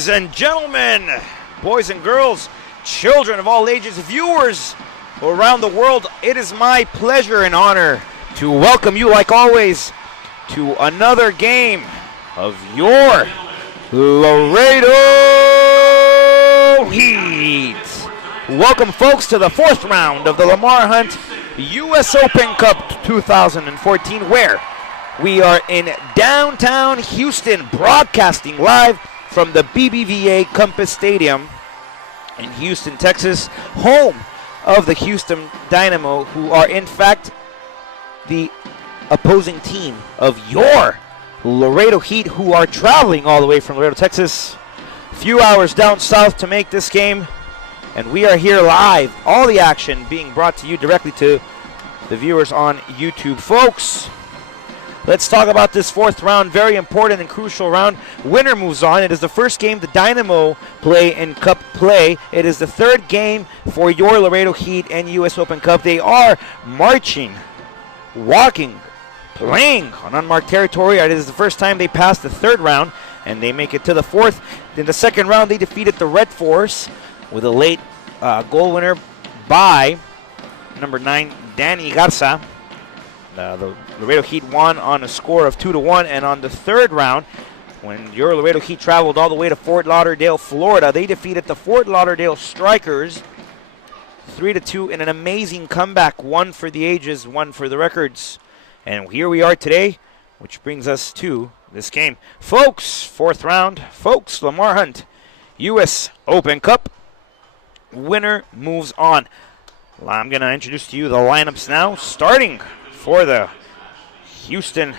Ladies and gentlemen, boys and girls, children of all ages, viewers around the world, it is my pleasure and honor to welcome you, like always, to another game of your Laredo Heat. Welcome, folks, to the fourth round of the Lamar Hunt US Open Cup 2014, where we are in downtown Houston, broadcasting live from the BBVA Compass Stadium in Houston, Texas, home of the Houston Dynamo, who are in fact the opposing team of your Laredo Heat, who are traveling all the way from Laredo, Texas, a few hours down south to make this game. And we are here live, all the action being brought to you directly to the viewers on YouTube. Folks, let's talk about this fourth round, very important and crucial round. Winner moves on. It is the first game the Dynamo play in Cup play. It is the third game for your Laredo Heat and US Open Cup. They are marching, walking, playing on unmarked territory. It is the first time they pass the third round, and they make it to the fourth. In the second round, they defeated the Red Force with a late goal winner by number 9, Danny Garza. The Laredo Heat won on a score of 2-1, and on the third round, when your Laredo Heat traveled all the way to Fort Lauderdale, Florida, they defeated the Fort Lauderdale Strikers 3-2 in an amazing comeback, one for the ages, one for the records. And here we are today, which brings us to this game. Folks, fourth round, folks, Lamar Hunt, US Open Cup. Winner moves on. I'm going to introduce to you the lineups now, starting for the Houston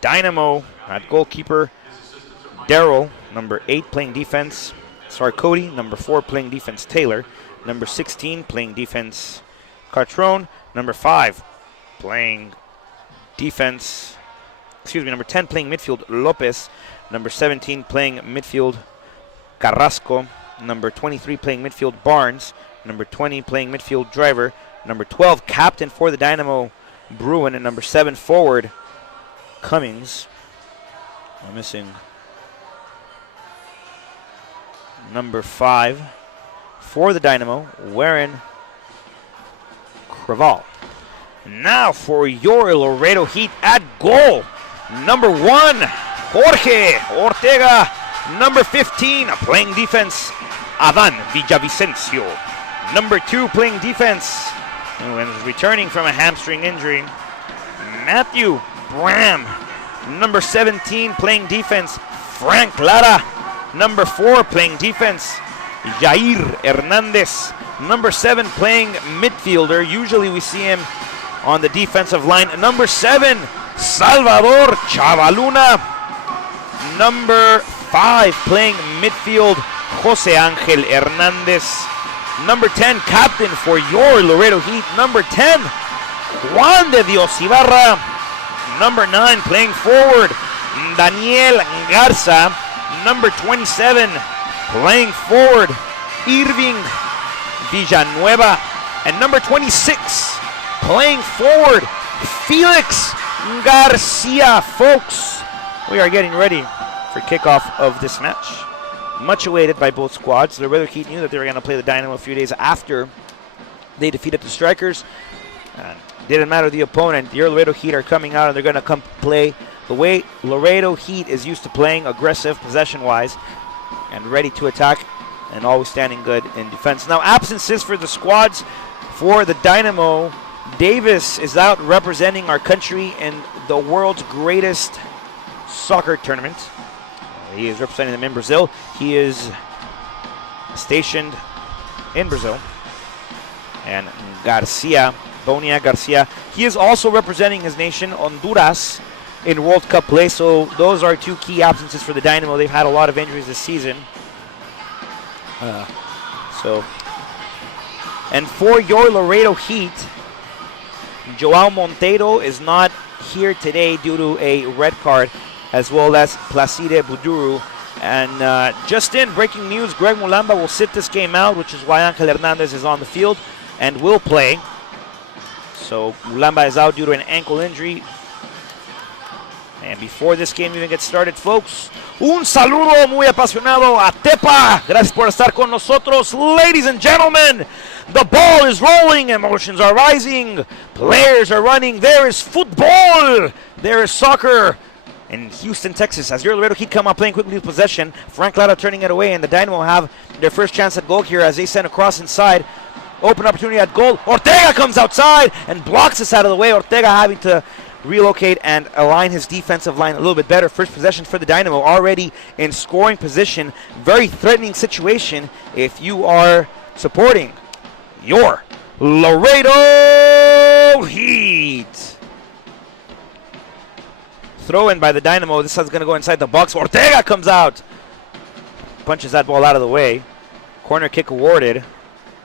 Dynamo at goalkeeper, Darryl, number 8, playing defense. Cody, number 4, playing defense, Taylor. Number 16, playing defense, Cartron. Number 5, playing defense, number 10, playing midfield, Lopez. Number 17, playing midfield, Carrasco. Number 23, playing midfield, Barnes. Number 20, playing midfield, Driver. Number 12, captain for the Dynamo, Bruin. And number 7, forward, Cummings. We're missing number 5 for the Dynamo, Warren Craval. Now for your Laredo Heat at goal, number 1, Jorge Ortega. Number 15, playing defense, Adan Villavicencio. Number 2, playing defense, and returning from a hamstring injury, Matthew Bram. Number 17, playing defense, Frank Lara. Number 4, playing defense, Jair Hernandez. Number 7, playing midfielder. Usually we see him on the defensive line. Number 7, Salvador Chavaluna. Number 5, playing midfield, Jose Angel Hernandez. Number 10, captain for your Laredo Heat, number 10, Juan de Dios Ibarra. Number 9, playing forward, Daniel Garza. Number 27, playing forward, Irving Villanueva. And number 26, playing forward, Felix Garcia. Folks, we are getting ready for kickoff of this match. Much awaited by both squads. The Laredo Heat knew that they were going to play the Dynamo a few days after they defeated the Strikers. Didn't matter the opponent. The Laredo Heat are coming out and they're going to come play the way Laredo Heat is used to playing, aggressive possession-wise, and ready to attack, and always standing good in defense. Now, absences for the squads. For the Dynamo, Davis is out representing our country in the world's greatest soccer tournament. He is representing them in Brazil. He is stationed in Brazil. And Garcia, Bonia Garcia, he is also representing his nation, Honduras, in World Cup play. So those are 2 key absences for the Dynamo. They've had a lot of injuries this season. And for your Laredo Heat, Joao Monteiro is not here today due to a red card, as well as Placide Buduru. And just in, breaking news, Greg Mulamba will sit this game out, which is why Angel Hernandez is on the field and will play. So Mulamba is out due to an ankle injury. And before this game even gets started, folks, un saludo muy apasionado a Tepa. Gracias por estar con nosotros. Ladies and gentlemen, the ball is rolling, emotions are rising, players are running. There is football, there is soccer. In Houston, Texas, as your Laredo Heat come out playing quickly with possession, Frank Lara turning it away, and the Dynamo have their first chance at goal here as they send across inside. Open opportunity at goal. Ortega comes outside and blocks this out of the way. Ortega having to relocate and align his defensive line a little bit better. First possession for the Dynamo, already in scoring position. Very threatening situation if you are supporting your Laredo Heat. Throw in by the Dynamo. This one's going to go inside the box. Ortega comes out. Punches that ball out of the way. Corner kick awarded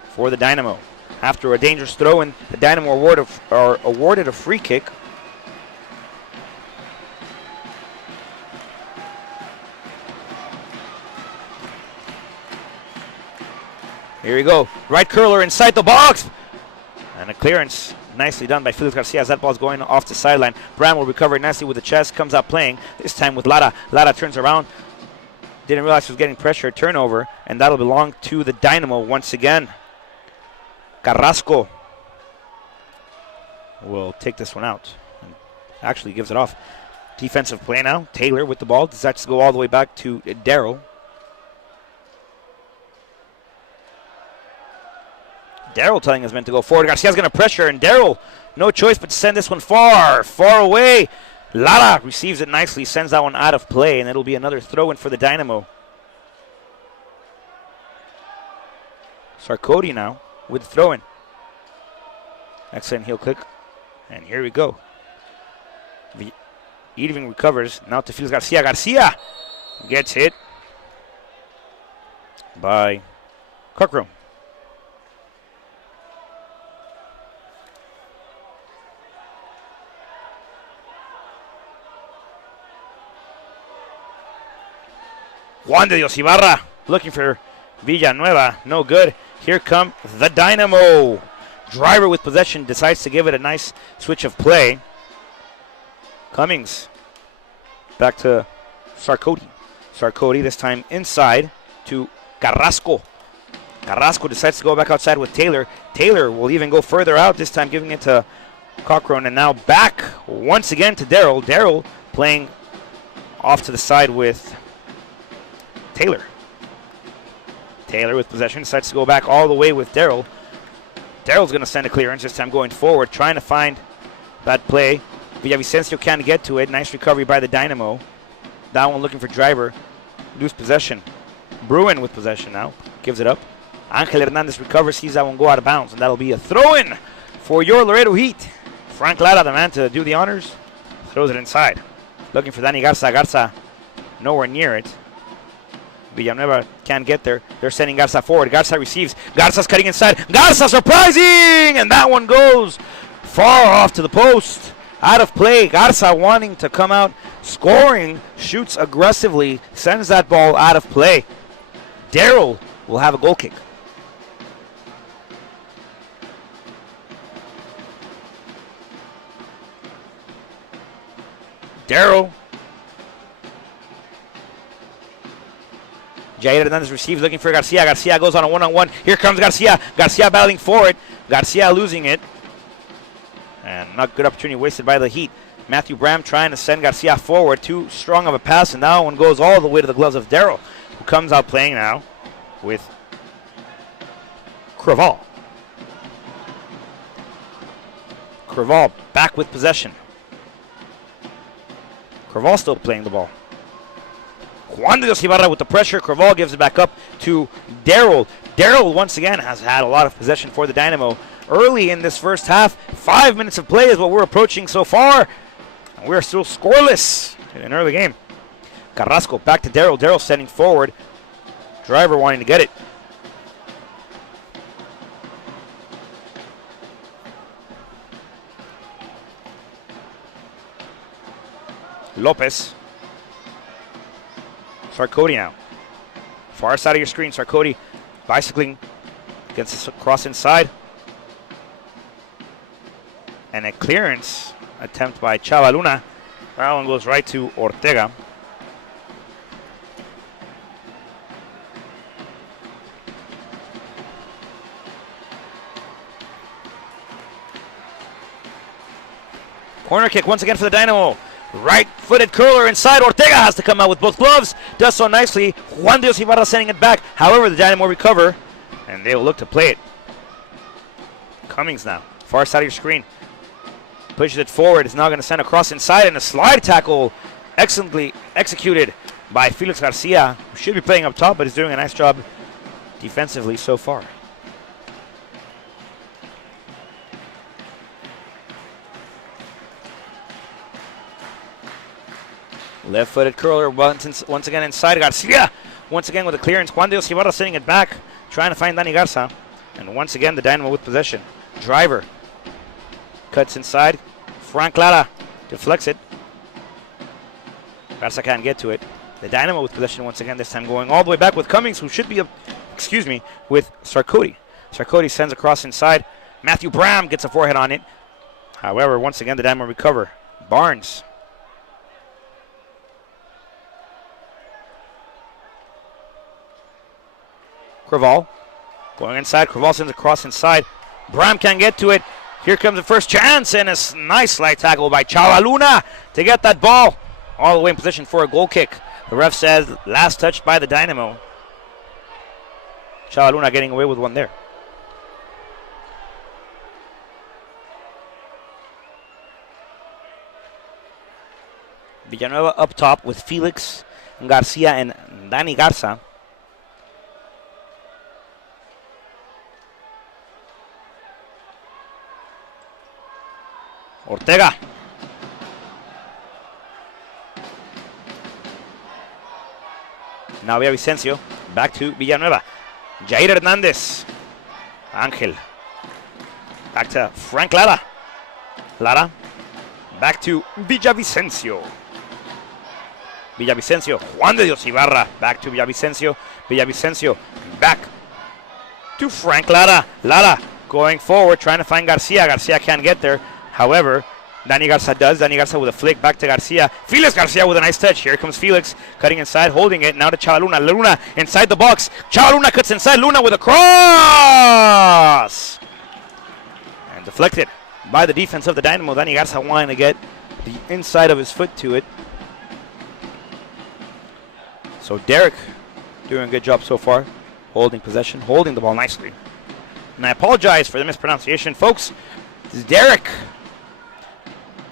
for the Dynamo. After a dangerous throw in, the Dynamo awarded a free kick. Here we go. Right curler inside the box. And a clearance nicely done by Felix Garcia as that ball's going off the sideline. Bram will recover it nicely with the chest. Comes out playing. This time with Lara. Lara turns around. Didn't realize he was getting pressure. Turnover. And that'll belong to the Dynamo once again. Carrasco will take this one out. And actually gives it off. Defensive play now. Taylor with the ball. Decides to go all the way back to Daryl. Daryl telling his men to go forward. Garcia's going to pressure, and Daryl, no choice but to send this one far, far away. Lara receives it nicely, sends that one out of play, and it'll be another throw-in for the Dynamo. Sarkody now with the throw-in. Excellent heel click, and here we go. Irving recovers, now to Felix Garcia. Garcia gets hit by Cockrum. Juan de Dios Ibarra looking for Villanueva. No good. Here come the Dynamo. Driver with possession decides to give it a nice switch of play. Cummings back to Sarkody. Sarkody this time inside to Carrasco. Carrasco decides to go back outside with Taylor. Taylor will even go further out, this time giving it to Cochran. And now back once again to Daryl. Daryl playing off to the side with Taylor. Taylor with possession decides to go back all the way with Daryl. Daryl's going to send a clearance, this time going forward, trying to find that play. Villavicencio can't get to it. Nice recovery by the Dynamo. That one looking for driver. Lose possession. Bruin with possession now. Gives it up. Angel Hernandez recovers, sees that one go out of bounds, and that'll be a throw-in for your Laredo Heat. Frank Lara, the man to do the honors, throws it inside. Looking for Danny Garza. Garza nowhere near it. Villanueva can't get there. They're sending Garza forward. Garza receives. Garza's cutting inside. Garza surprising! And that one goes far off to the post. Out of play. Garza wanting to come out scoring. Shoots aggressively. Sends that ball out of play. Daryl will have a goal kick. Daryl. Jair Hernandez receives, looking for Garcia. Garcia goes on a one-on-one. Here comes Garcia. Garcia battling forward. Garcia losing it. And not good opportunity wasted by the Heat. Matthew Bram trying to send Garcia forward. Too strong of a pass, and that one goes all the way to the gloves of Daryl, who comes out playing now with Craval. Craval back with possession. Craval still playing the ball. Juan de Dios Ibarra with the pressure. Craval gives it back up to Daryl. Daryl once again has had a lot of possession for the Dynamo early in this first half. 5 minutes of play is what we're approaching so far. And we're still scoreless in an early game. Carrasco back to Daryl. Daryl sending forward. Driver wanting to get it. Lopez. Sarkody now. Far side of your screen. Sarkody bicycling. Gets a cross inside. And a clearance attempt by Chavaluna. That one goes right to Ortega. Corner kick once again for the Dynamo. Right-footed curler inside. Ortega has to come out with both gloves. Does so nicely. Juan Dios Ibarra sending it back. However, the Dynamo recover, and they will look to play it. Cummings now. Far side of your screen. Pushes it forward. Is now going to send a cross inside, and a slide tackle excellently executed by Felix Garcia, who should be playing up top, but is doing a nice job defensively so far. Left-footed curler once again inside. Garcia once again with a clearance. Juan Dios Ibarra sending it back, trying to find Dani Garza. And once again, the Dynamo with possession. Driver cuts inside. Frank Lara deflects it. Garza can't get to it. The Dynamo with possession once again, this time going all the way back with Cummings, who should be, with Sarkoti. Sarkoti sends a cross inside. Matthew Bram gets a forehead on it. However, once again, the Dynamo recover. Barnes. Craval going inside. Craval sends a cross inside. Bram can't get to it. Here comes the first chance, and a nice slide tackle by Chava Luna to get that ball all the way in position for a goal kick. The ref says last touched by the Dynamo. Chava Luna getting away with one there. Villanueva up top with Felix Garcia and Dani Garza. Ortega. Now Villavicencio. Back to Villanueva. Jair Hernandez. Angel. Back to Frank Lara. Lara. Back to Villavicencio. Villavicencio. Juan de Dios Ibarra. Back to Villavicencio. Villavicencio. Back to Frank Lara. Lara going forward, trying to find Garcia. Garcia can't get there. However, Dani Garza does. Dani Garza with a flick back to Garcia. Felix Garcia with a nice touch. Here comes Felix cutting inside, holding it. Now to Chava Luna. Luna inside the box. Chava Luna cuts inside. Luna with a cross. And deflected by the defense of the Dynamo. Dani Garza wanting to get the inside of his foot to it. So Derek doing a good job so far. Holding possession, holding the ball nicely. And I apologize for the mispronunciation, folks. This is Derek.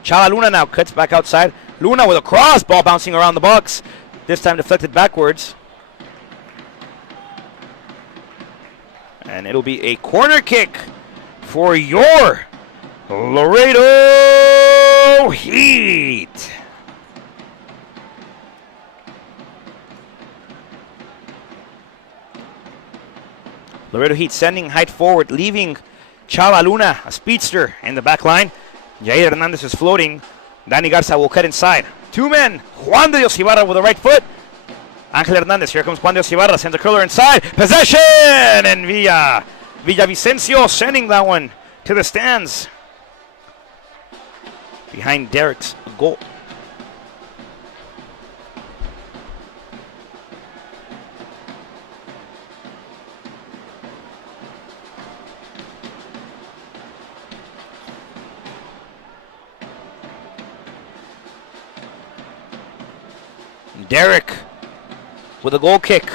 Chava Luna now cuts back outside. Luna with a cross, ball bouncing around the box. This time deflected backwards. And it'll be a corner kick for your Laredo Heat. Laredo Heat sending height forward, leaving Chava Luna, a speedster, in the back line. Jair Hernandez is floating. Dani Garza will cut inside. Two men. Juan de Dios Ibarra with the right foot. Angel Hernandez. Here comes Juan de Dios Ibarra. Sends a curler inside. Possession! And Villavicencio sending that one to the stands. Behind Derek's goal. Derek with a goal kick.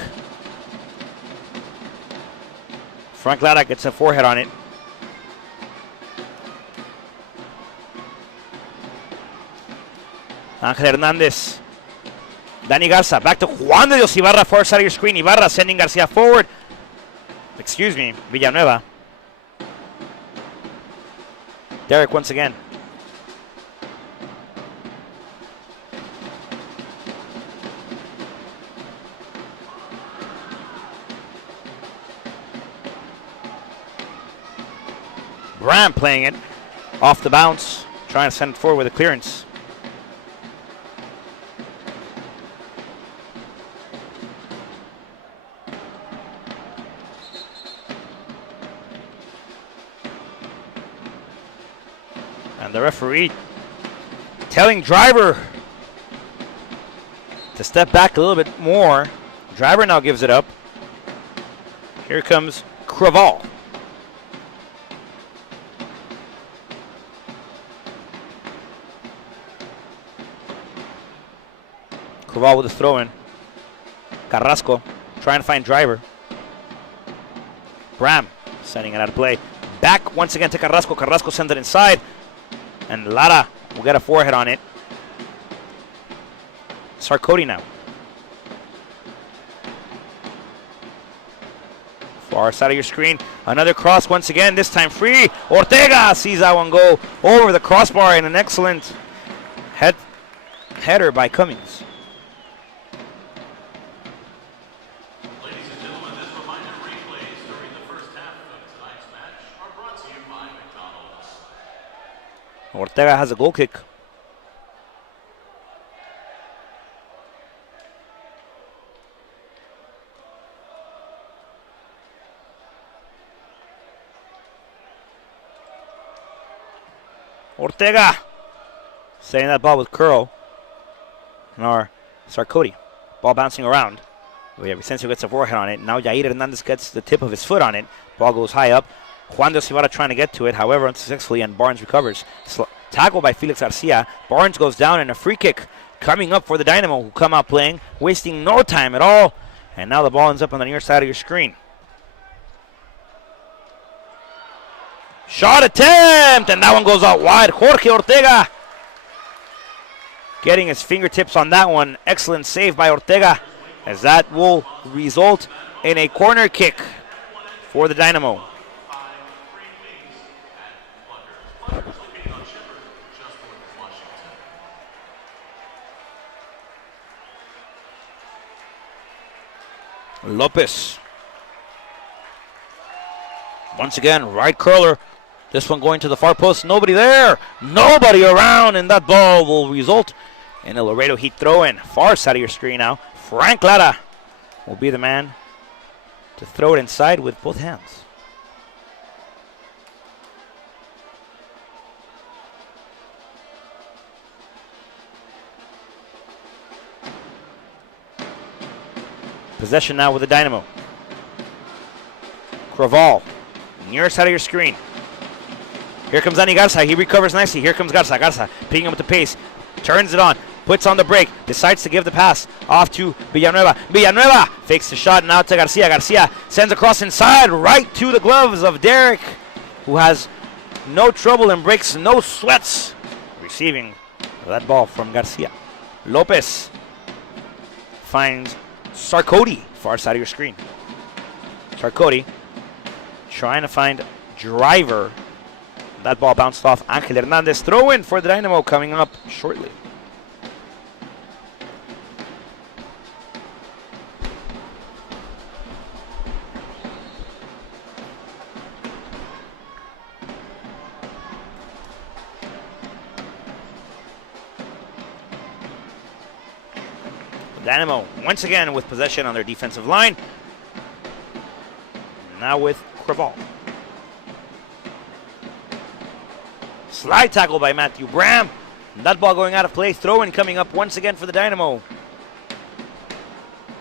Frank Lara gets a forehead on it. Angel Hernandez. Dani Garza back to Juan de Dios Ibarra, far side of your screen. Ibarra sending Garcia forward. Villanueva. Derek once again. Bram playing it off the bounce, trying to send it forward with a clearance. And the referee telling driver to step back a little bit more. Driver now gives it up. Here comes Craval. Craval with a throw in. Carrasco trying to find Driver. Bram sending it out of play. Back once again to Carrasco. Carrasco sends it inside. And Lara will get a forehead on it. Sarkozy now. Far side of your screen. Another cross once again. This time free. Ortega sees that one go over the crossbar in an excellent header by Cummings. Ladies and gentlemen, this reminder replays during the first half of tonight's match are brought to you by McDonald's. Ortega has a goal kick. Ortega setting that ball with curl. Or Sarkozy. Ball bouncing around. Vicencio gets a forehead on it. Now Jair Hernandez gets the tip of his foot on it. Ball goes high up. Juan de Civara trying to get to it, however, unsuccessfully, and Barnes recovers. Tackle by Felix Garcia. Barnes goes down, and a free kick coming up for the Dynamo, who come out playing, wasting no time at all. And now the ball ends up on the near side of your screen. Shot attempt, and that one goes out wide. Jorge Ortega getting his fingertips on that one. Excellent save by Ortega, as that will result in a corner kick for the Dynamo. Lopez. Once again, right curler. This one going to the far post. Nobody there. Nobody around. And that ball will result in a Laredo Heat throw-in. Far side of your screen now. Frank Lara will be the man to throw it inside with both hands. Possession now with the Dynamo. Craval, near side of your screen. Here comes Ani Garza. He recovers nicely. Here comes Garza. Garza picking up with the pace. Turns it on. Puts on the brake. Decides to give the pass off to Villanueva. Villanueva fakes the shot now to Garcia. Garcia sends across inside right to the gloves of Derek, who has no trouble and breaks no sweats receiving that ball from Garcia. Lopez finds Sarkozy, far side of your screen. Sarkozy trying to find Driver. That ball bounced off Angel Hernandez. Throw in for the Dynamo coming up shortly. Dynamo once again with possession on their defensive line. Now with Craval. Slide tackle by Matthew Bram. That ball going out of play. Throw in coming up once again for the Dynamo.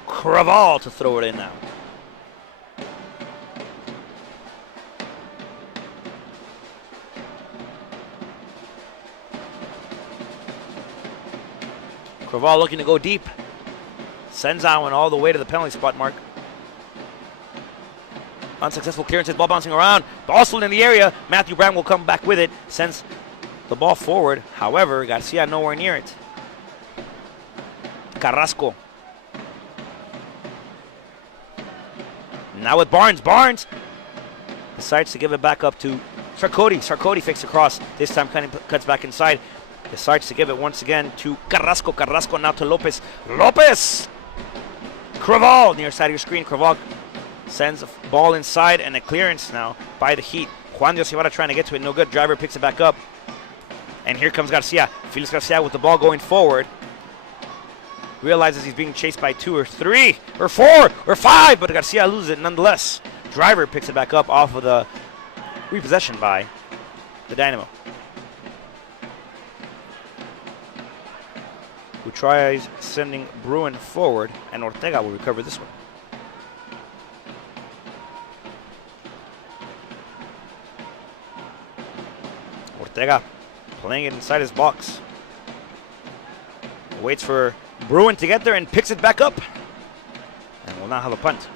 Craval to throw it in now. Craval looking to go deep. Sends that one all the way to the penalty spot mark. Unsuccessful clearances, ball bouncing around. Ball still in the area. Matthew Brown will come back with it. Sends the ball forward. However, Garcia nowhere near it. Carrasco. Now with Barnes. Barnes decides to give it back up to Sarkozy. Sarkozy fakes across. This time kind of cuts back inside. Decides to give it once again to Carrasco. Carrasco now to Lopez. Lopez! Craval near side of your screen. Craval sends a ball inside and a clearance now by the Heat. Juan de Civara trying to get to it. No good. Driver picks it back up. And here comes Garcia. Felix Garcia with the ball going forward. Realizes he's being chased by 2 or 3 or 4 or 5, but Garcia loses it nonetheless. Driver picks it back up off of the repossession by the Dynamo. who tries sending Bruin forward, and Ortega will recover this one. Ortega playing it inside his box. Waits for Bruin to get there and picks it back up. And will now have a punt.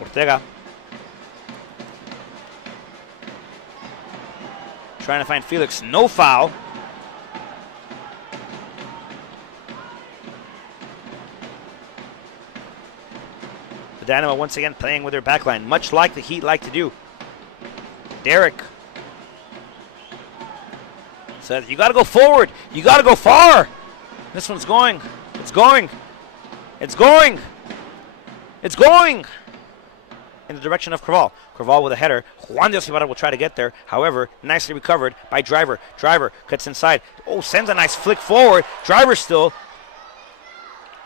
Ortega trying to find Felix. No foul. The Dynamo once again playing with their backline, much like the Heat like to do. Derek says, you got to go forward. You got to go far. This one's going. It's going. It's going. It's going in the direction of Craval. Craval with a header. Juan de Ibarra will try to get there. However, nicely recovered by Driver. Driver cuts inside. Oh, sends a nice flick forward. Driver still.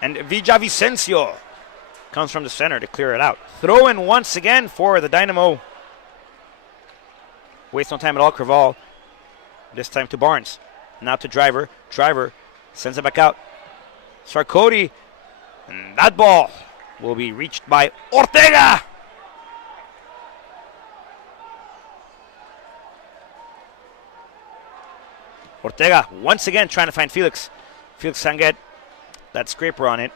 And Villavicencio comes from the center to clear it out. Throw in once again for the Dynamo. Waste no time at all, Craval. This time to Barnes. Now to Driver. Driver sends it back out. Sarkody. And that ball will be reached by Ortega. Ortega once again trying to find Felix. Felix can get that scraper on it.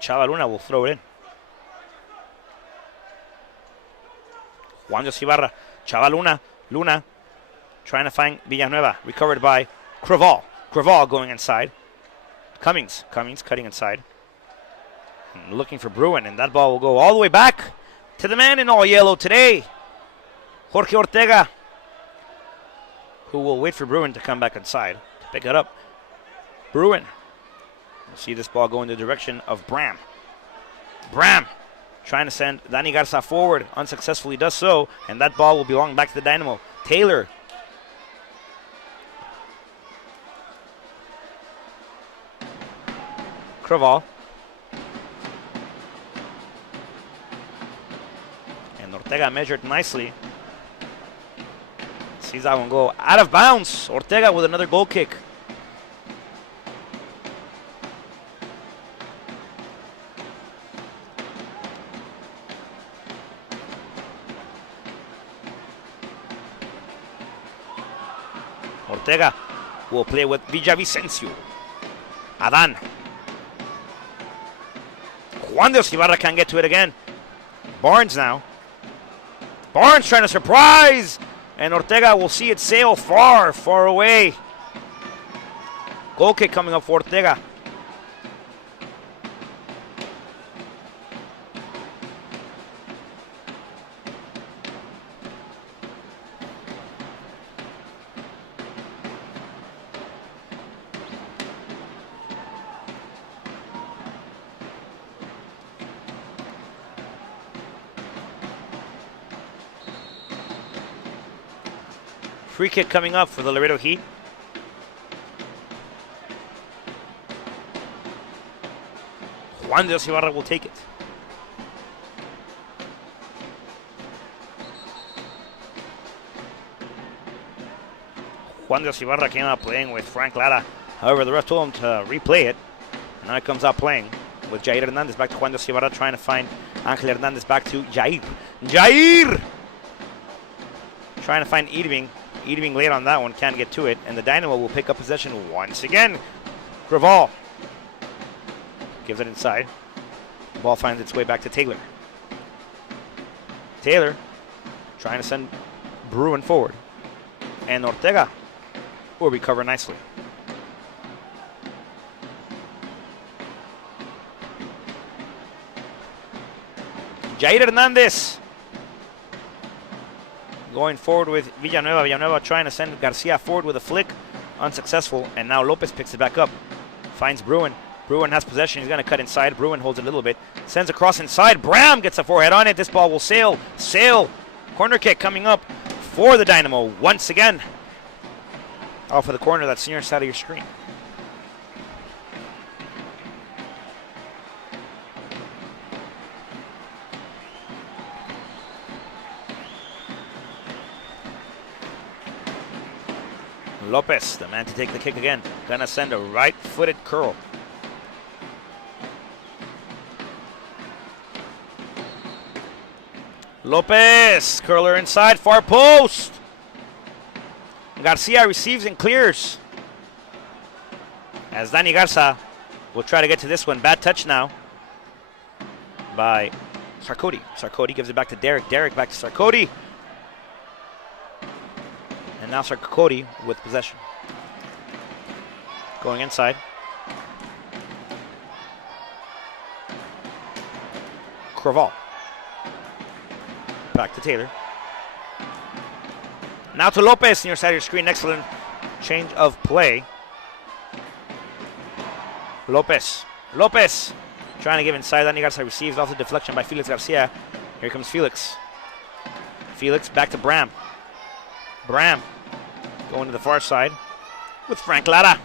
Chavaluna will throw it in. Juan de Ibarra. Chavaluna. Luna trying to find Villanueva. Recovered by Craval. Craval going inside. Cummings cutting inside. And looking for Bruin. And that ball will go all the way back to the man in all yellow today, Jorge Ortega, who will wait for Bruin to come back inside to pick it up. Bruin. We'll see this ball go in the direction of Bram. Bram trying to send Dani Garza forward. Unsuccessfully does so. And that ball will belong back to the Dynamo. Taylor. Craval. And Ortega measured nicely. Sees that one go out of bounds. Ortega with another goal kick. Ortega will play with Villavicencio. Adan. Juan de Ibarra can't get to it again. Barnes now. Barnes trying to surprise. And Ortega will see it sail far, far away. Goal kick coming up for Ortega. Free kick coming up for the Laredo Heat. Juan de Ibarra will take it. Juan de Ibarra came out playing with Frank Lara. However, the ref told him to replay it. And now he comes out playing with Jair Hernandez back to Juan de Ibarra, trying to find Angel Hernandez back to Jair. Jair! Trying to find Edving. Edving late on that one, can't get to it. And the Dynamo will pick up possession once again. Craval gives it inside. The ball finds its way back to Taylor. Taylor trying to send Bruin forward. And Ortega will recover nicely. Jair Hernandez going forward with Villanueva. Villanueva trying to send Garcia forward with a flick. Unsuccessful. And now Lopez picks it back up. Finds Bruin. Bruin has possession. He's going to cut inside. Bruin holds it a little bit. Sends across inside. Bram gets a forehead on it. This ball will sail. Sail. Corner kick coming up for the Dynamo once again. Off of the corner that's near side of your screen. Lopez, the man to take the kick again. Gonna send a right-footed curl. Lopez, curler inside, far post. Garcia receives and clears. As Dani Garza will try to get to this one. Bad touch now by Sarkoti. Sarkoti gives it back to Derek. Derek back to Sarkoti. And now Sarkoti with possession. Going inside. Craval. Back to Taylor. Now to Lopez near side of your screen. Excellent change of play. Lopez. Lopez trying to give inside. Dani Garza receives off the deflection by Felix Garcia. Here comes Felix. Felix back to Bram. Bram going to the far side with Frank Lara.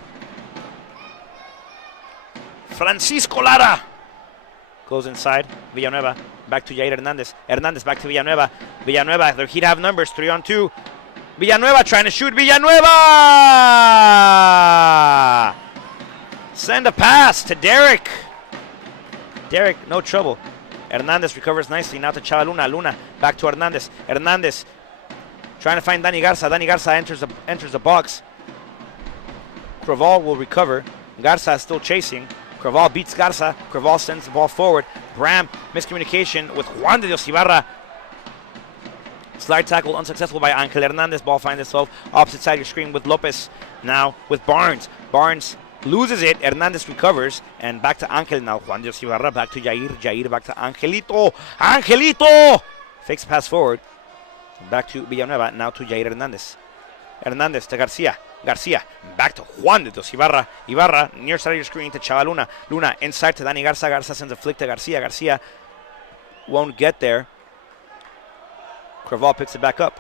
Francisco Lara goes inside. Villanueva back to Jair Hernandez. Hernandez back to Villanueva. Villanueva, he'd have numbers 3-on-2. Villanueva trying to shoot. Villanueva! Send a pass to Derek. Derek, no trouble. Hernandez recovers nicely. Now to Chava Luna. Luna back to Hernandez. Hernandez trying to find Dani Garza. Dani Garza enters the box. Craval will recover. Garza is still chasing. Craval beats Garza. Craval sends the ball forward. Bram, miscommunication with Juan de Dios Ibarra. Slide tackle unsuccessful by Angel Hernandez. Ball finds itself opposite side of your screen with Lopez. Now with Barnes. Barnes loses it. Hernandez recovers. And back to Angel now. Juan de Dios Ibarra back to Jair. Jair back to Angelito. Angelito! Fakes pass forward. Back to Villanueva. Now to Jair Hernandez. Hernandez to Garcia. Garcia back to Juan de Dios Ibarra. Ibarra near side of your screen to Chava Luna. Luna inside to Dani Garza. Garza sends a flick to Garcia. Garcia won't get there. Craval picks it back up.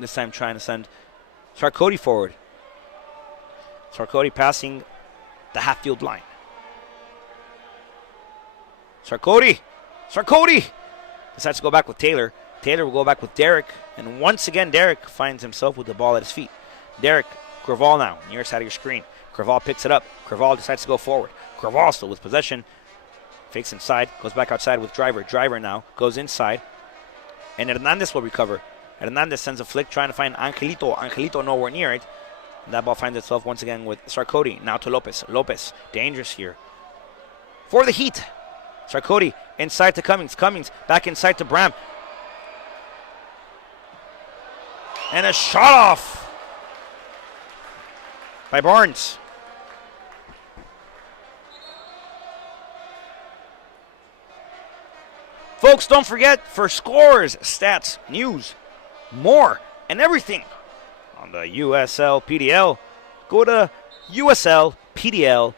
This time trying to send Sarkoti forward. Sarkoti passing the half-field line. Sarkoti! Sarkoti! Decides to go back with Taylor. Taylor will go back with Derek. And once again, Derek finds himself with the ball at his feet. Derek, Craval now, near side of your screen. Craval picks it up. Craval decides to go forward. Craval still with possession. Fakes inside, goes back outside with Driver. Driver now goes inside. And Hernandez will recover. Hernandez sends a flick trying to find Angelito. Angelito nowhere near it. And that ball finds itself once again with Sarkoti. Now to Lopez. Lopez, dangerous here. For the Heat. Sarkoti inside to Cummings. Cummings back inside to Bram. And a shot off by Barnes. Folks, don't forget, for scores, stats, news, more, and everything on the USL PDL, go to uslpdl.com.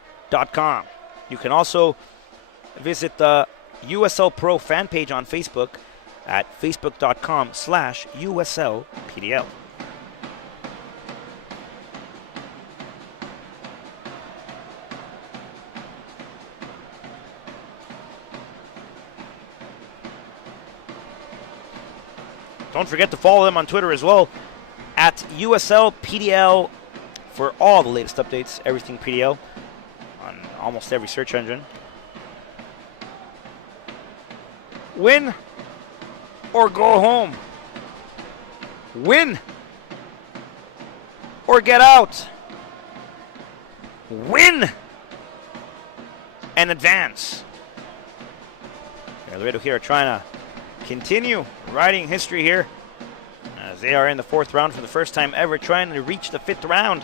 You can also visit the USL Pro fan page on Facebook at facebook.com/USLPDL. Don't forget to follow them on Twitter as well at USLPDL for all the latest updates, everything PDL on almost every search engine. Win or go home. Win or get out. Win and advance. Laredo here trying to continue writing history here as they are in the fourth round for the first time ever, trying to reach the fifth round,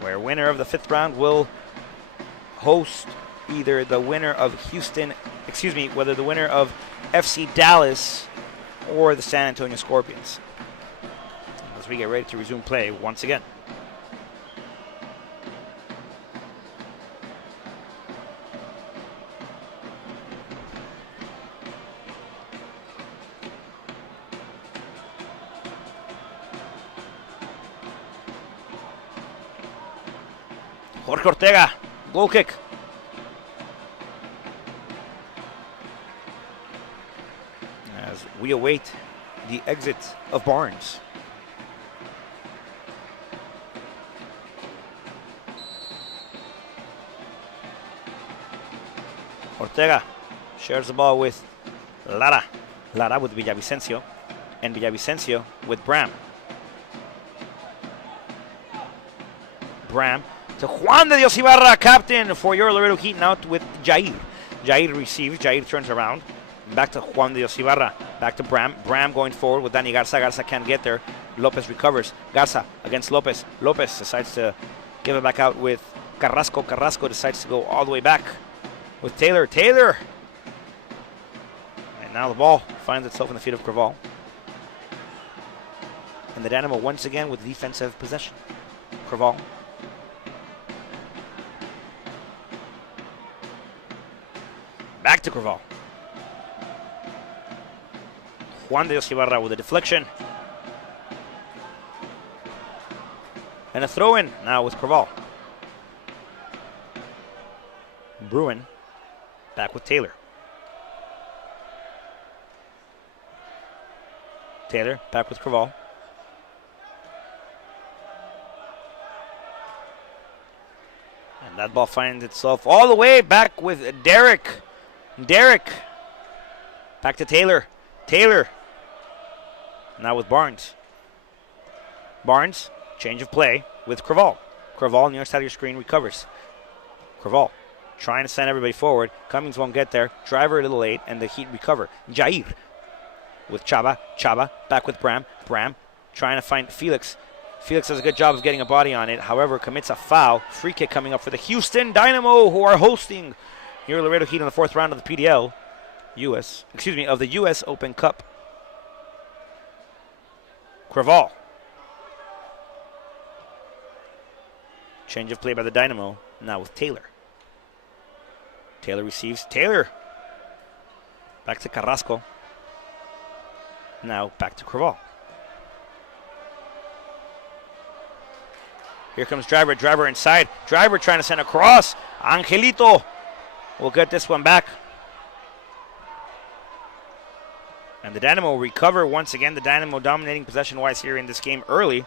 where winner of the fifth round will host either the winner of whether the winner of FC Dallas or the San Antonio Scorpions, as we get ready to resume play once again. Jorge Ortega, goal kick. As we await the exit of Barnes. Ortega shares the ball with Lara. Lara with Villavicencio. And Villavicencio with Bram. Bram to Juan de Dios Ibarra, captain for your Laredo Heat, and out with Jair. Jair receives. Jair turns around. Back to Juan de Dios Ibarra. Back to Bram. Bram going forward with Dani Garza. Garza can't get there. Lopez recovers. Garza against Lopez. Lopez decides to give it back out with Carrasco. Carrasco decides to go all the way back with Taylor. Taylor! And now the ball finds itself in the feet of Creval. And the Dynamo once again with defensive possession. Creval. Back to Creval. Juan de Dios Ibarra with a deflection. And a throw-in now with Creval. Bruin back with Taylor. Taylor back with Creval. And that ball finds itself all the way back with Derek. Derek. Back to Taylor. Taylor. Now with Barnes. Barnes. Change of play with Creval. Creval on the other side of your screen recovers. Creval trying to send everybody forward. Cummings won't get there. Driver a little late, and the Heat recover. Jair with Chaba. Chaba back with Bram. Bram trying to find Felix. Felix does a good job of getting a body on it. However, commits a foul. Free kick coming up for the Houston Dynamo, who are hosting your Laredo Heat in the 4th round of the PDL. Of the US Open Cup. Creval. Change of play by the Dynamo. Now with Taylor. Taylor receives. Taylor. Back to Carrasco. Now back to Creval. Here comes Driver. Driver inside. Driver trying to send a cross. Angelito will get this one back. And the Dynamo will recover once again. The Dynamo dominating possession-wise here in this game early.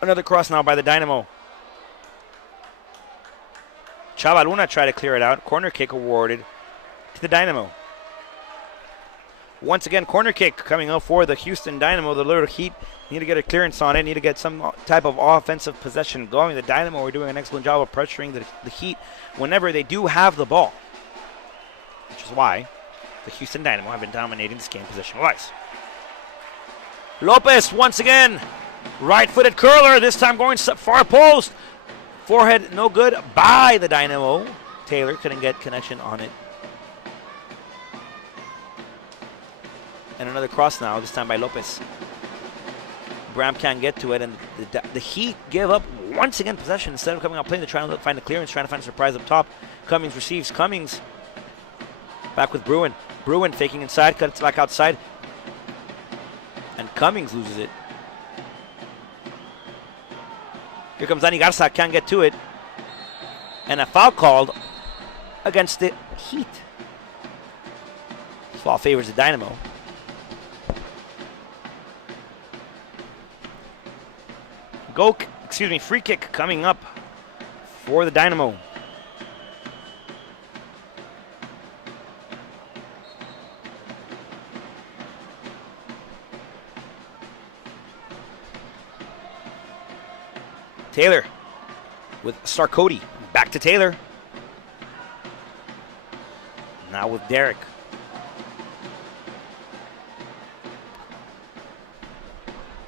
Another cross now by the Dynamo. Chava Luna tried to clear it out. Corner kick awarded to the Dynamo. Once again, corner kick coming up for the Houston Dynamo. The Laredo Heat need to get a clearance on it. Need to get some type of offensive possession going. The Dynamo are doing an excellent job of pressuring the Heat whenever they do have the ball. Which is why the Houston Dynamo have been dominating this game possession-wise. Lopez once again. Right-footed curler, this time going far post. Forehead no good by the Dynamo. Taylor couldn't get connection on it. And another cross now, this time by Lopez. Bram can't get to it, and the Heat give up once again possession. Instead of coming out playing, they're trying to find the clearance, trying to find a surprise up top. Cummings receives. Cummings back with Bruin. Bruin faking inside, cuts back outside. And Cummings loses it. Here comes Dani Garza, can't get to it. And a foul called against the Heat. This foul favors the Dynamo. Free kick coming up for the Dynamo. Taylor with Sarkody. Back to Taylor. Now with Derek.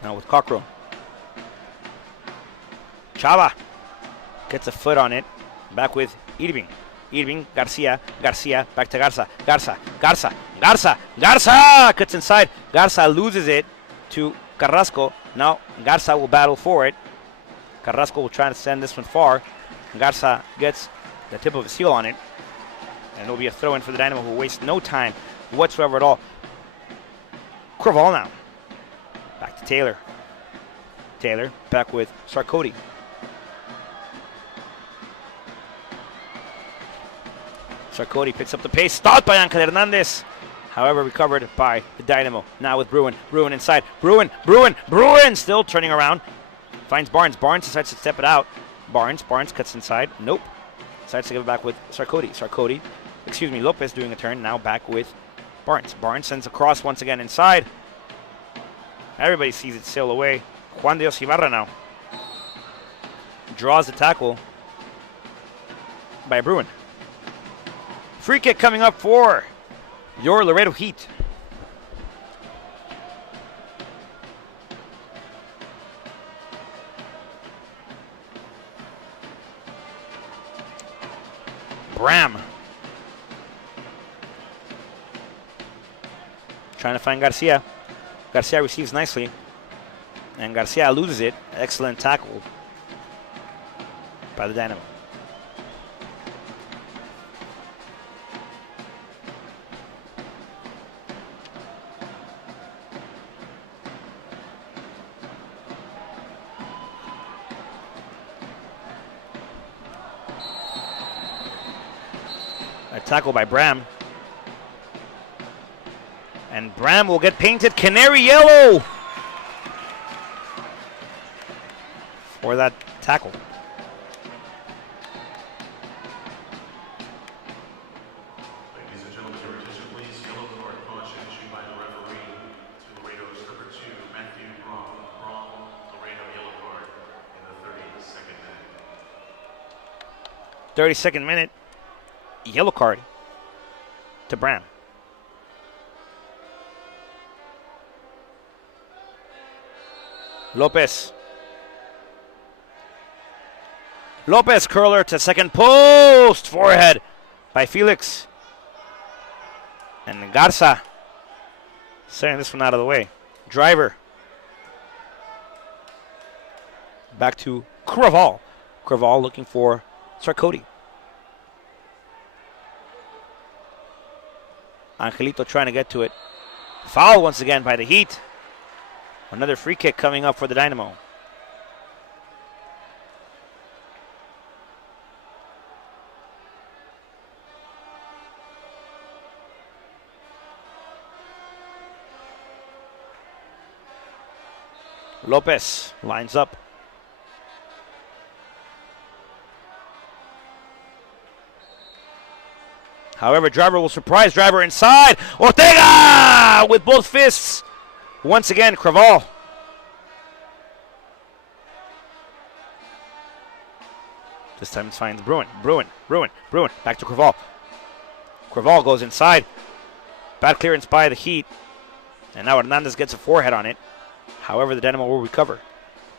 Now with Cockrow. Chava gets a foot on it. Back with Irving. Irving, Garcia, Garcia, back to Garza. Garza, Garza, Garza, Garza! Cuts inside. Garza loses it to Carrasco. Now Garza will battle for it. Carrasco will try to send this one far. Garza gets the tip of his heel on it. And it'll be a throw-in for the Dynamo, who will waste no time whatsoever at all. Creval now. Back to Taylor. Taylor back with Sarkody. Sarkody picks up the pace. Stopped by Angel Hernandez. However, recovered by the Dynamo. Now with Bruin. Bruin inside. Bruin. Bruin. Bruin still turning around. Finds Barnes. Barnes decides to step it out. Barnes cuts inside. Nope. Decides to give it back with Lopez doing a turn. Now back with Barnes. Barnes sends a cross once again inside. Everybody sees it sail away. Juan Dios Ibarra now draws the tackle by Bruin. Free kick coming up for your Laredo Heat. Bram trying to find Garcia. Garcia receives nicely, and Garcia loses it. Excellent tackle by the Dynamo. A tackle by Bram. And Bram will get painted canary yellow for that tackle. Ladies and gentlemen, your attention please. Yellow card caution issued by the referee to Laredo's number 2, Matthew Braun. Braun, Laredo yellow card in the 32nd minute. 32nd minute. Yellow card to Bram. Lopez. Lopez curler to second post. Forehead by Felix. And Garza setting this one out of the way. Driver. Back to Craval. Craval looking for Sarkody. Angelito trying to get to it. Foul once again by the Heat. Another free kick coming up for the Dynamo. Lopez lines up. However, Driver will surprise. Driver inside. Ortega with both fists. Once again, Craval. This time it finds Bruin. Bruin. Back to Craval. Craval goes inside. Bad clearance by the Heat. And now Hernandez gets a forehead on it. However, the Dynamo will recover.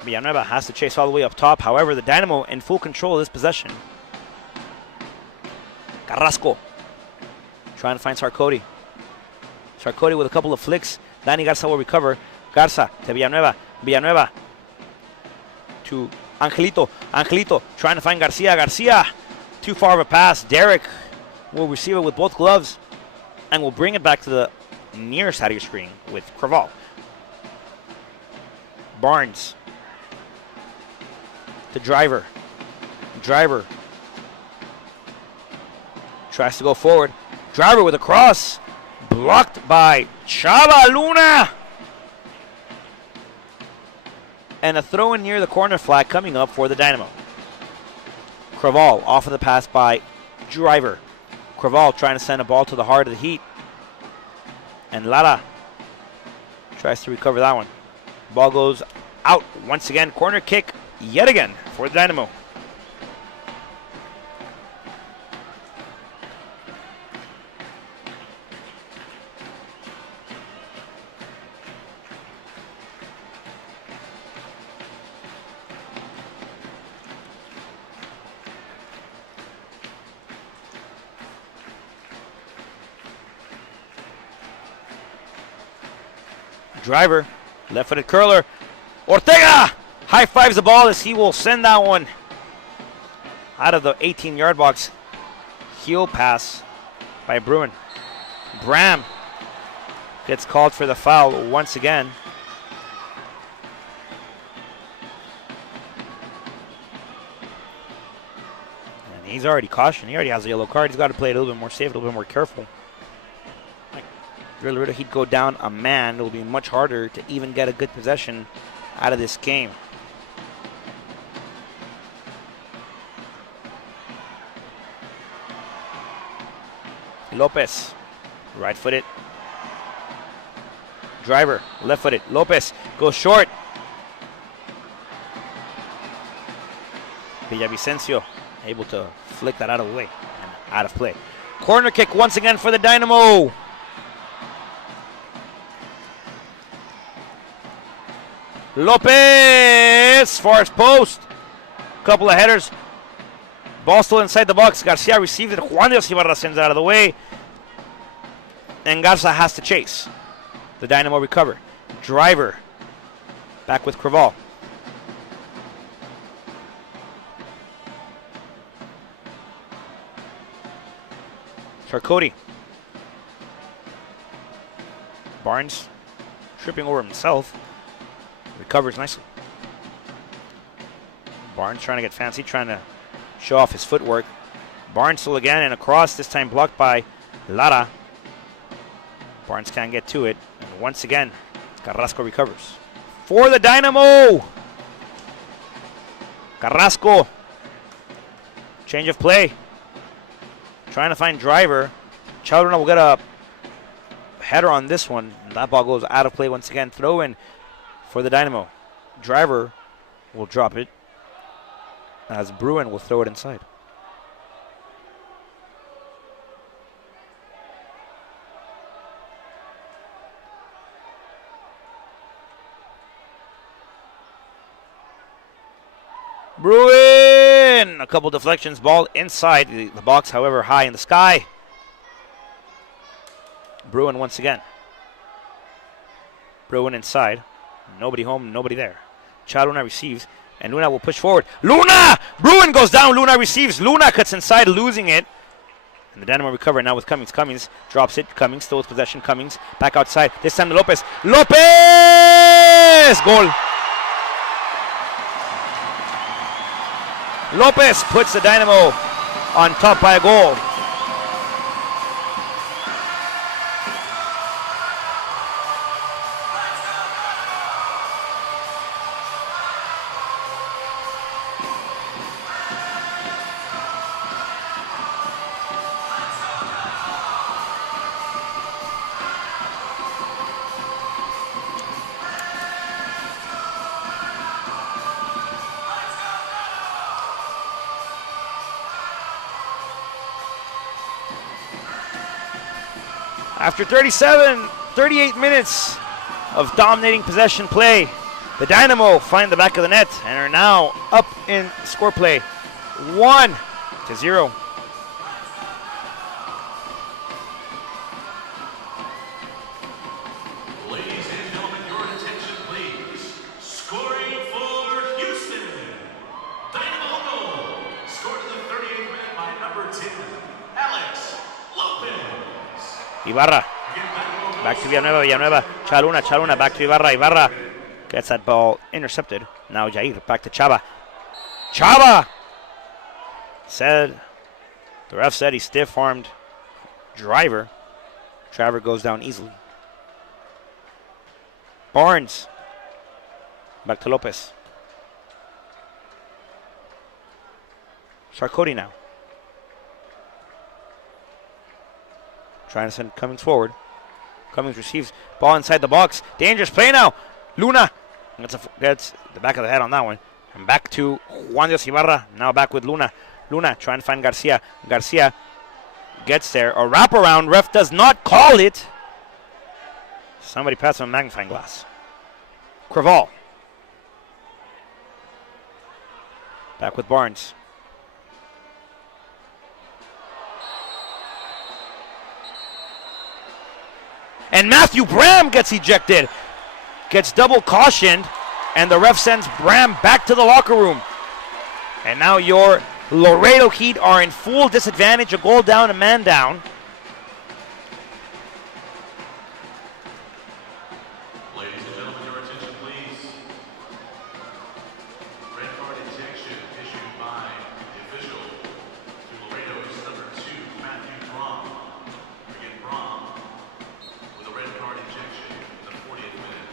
Villanueva has to chase all the way up top. However, the Dynamo in full control of this possession. Carrasco trying to find Sarkody. Sarkody with a couple of flicks. Danny Garza will recover. Garza to Villanueva. Villanueva to Angelito. Angelito trying to find Garcia. Garcia too far of a pass. Derek will receive it with both gloves and will bring it back to the near side of your screen with Craval. Barnes to Driver. Driver tries to go forward. Driver with a cross. Blocked by Chava Luna. And a throw in near the corner flag coming up for the Dynamo. Craval off of the pass by Driver. Craval trying to send a ball to the heart of the Heat. And Lara tries to recover that one. Ball goes out once again. Corner kick yet again for the Dynamo. Driver, left-footed curler. Ortega high fives the ball as he will send that one out of the 18-yard box. Heel pass by Bruin. Bram gets called for the foul once again. And he's already cautioned. He already has a yellow card. He's got to play it a little bit more safe, a little bit more careful. Laredo He'd go down a man. It will be much harder to even get a good possession out of this game. Lopez, right-footed. Driver, left-footed. Lopez goes short. Villavicencio able to flick that out of the way and out of play. Corner kick once again for the Dynamo. Lopez, far as post. Couple of headers. Ball still inside the box. Garcia received it. Juan de Ibarra sends it out of the way. And Garza has to chase. The Dynamo recover. Driver back with Craval. Charcote. Barnes tripping over himself. Recovers nicely. Barnes trying to get fancy, trying to show off his footwork. Barnes still again and across, this time blocked by Lara. Barnes can't get to it. And once again, Carrasco recovers. For the Dynamo! Carrasco. Change of play. Trying to find Driver. Chaldrona will get a header on this one. And that ball goes out of play once again. Throw in for the Dynamo. Driver will drop it as Bruin will throw it inside. Bruin! A couple deflections, ball inside the box, however, high in the sky. Bruin once again. Bruin inside. Nobody home, nobody there. Chaldrona receives, and Luna will push forward. Luna! Bruin goes down, Luna receives. Luna cuts inside, losing it. And the Dynamo recover now with Cummings. Cummings drops it. Cummings still with possession. Cummings back outside. This time to Lopez. Lopez! Goal. Lopez puts the Dynamo on top by a goal. After 38 minutes of dominating possession play, the Dynamo find the back of the net and are now up in score play 1-0. Ladies and gentlemen, your attention please. Scoring for Houston. Dynamo goal. Scored in the 38th minute by number 10, Alex Lopez. Ibarra, back to Villanueva, Chaluna, back to Ibarra gets that ball intercepted. Now Jair, back to Chava. Said, the ref said he stiff-armed Driver. Driver goes down easily. Barnes, back to Lopez. Sarkozy now. Trying to send Cummings forward. Cummings receives ball inside the box. Dangerous play now. Luna gets the back of the head on that one. And back to Juan de Ibarra. Now back with Luna. Luna trying to find Garcia. Garcia gets there. A wraparound. Ref does not call it. Somebody passed him a magnifying glass. Craval. Back with Barnes. And Matthew Bram gets ejected. Gets double cautioned. And the ref sends Bram back to the locker room. And now your Laredo Heat are in full disadvantage. A goal down, a man down. Ladies and gentlemen, your attention please. Red card ejection issued by the official to Laredo's number 2, Matthew Bram. Again, Bram with a red card ejection in the 40th minute.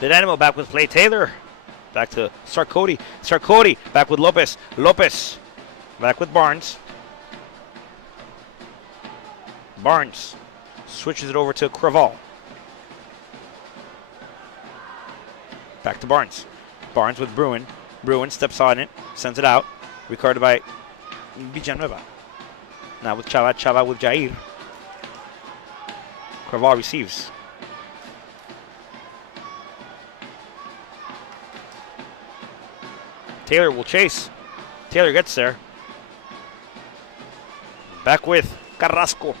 The Dynamo back with play. Taylor. Back to Sarkody. Sarkody back with Lopez. Lopez back with Barnes. Barnes switches it over to Craval. Back to Barnes. Barnes with Bruin. Bruin steps on it, sends it out. Recovered by Villanueva. Now with Chava. Chava with Jair. Craval receives. Taylor will chase. Taylor gets there. Back with Carrasco.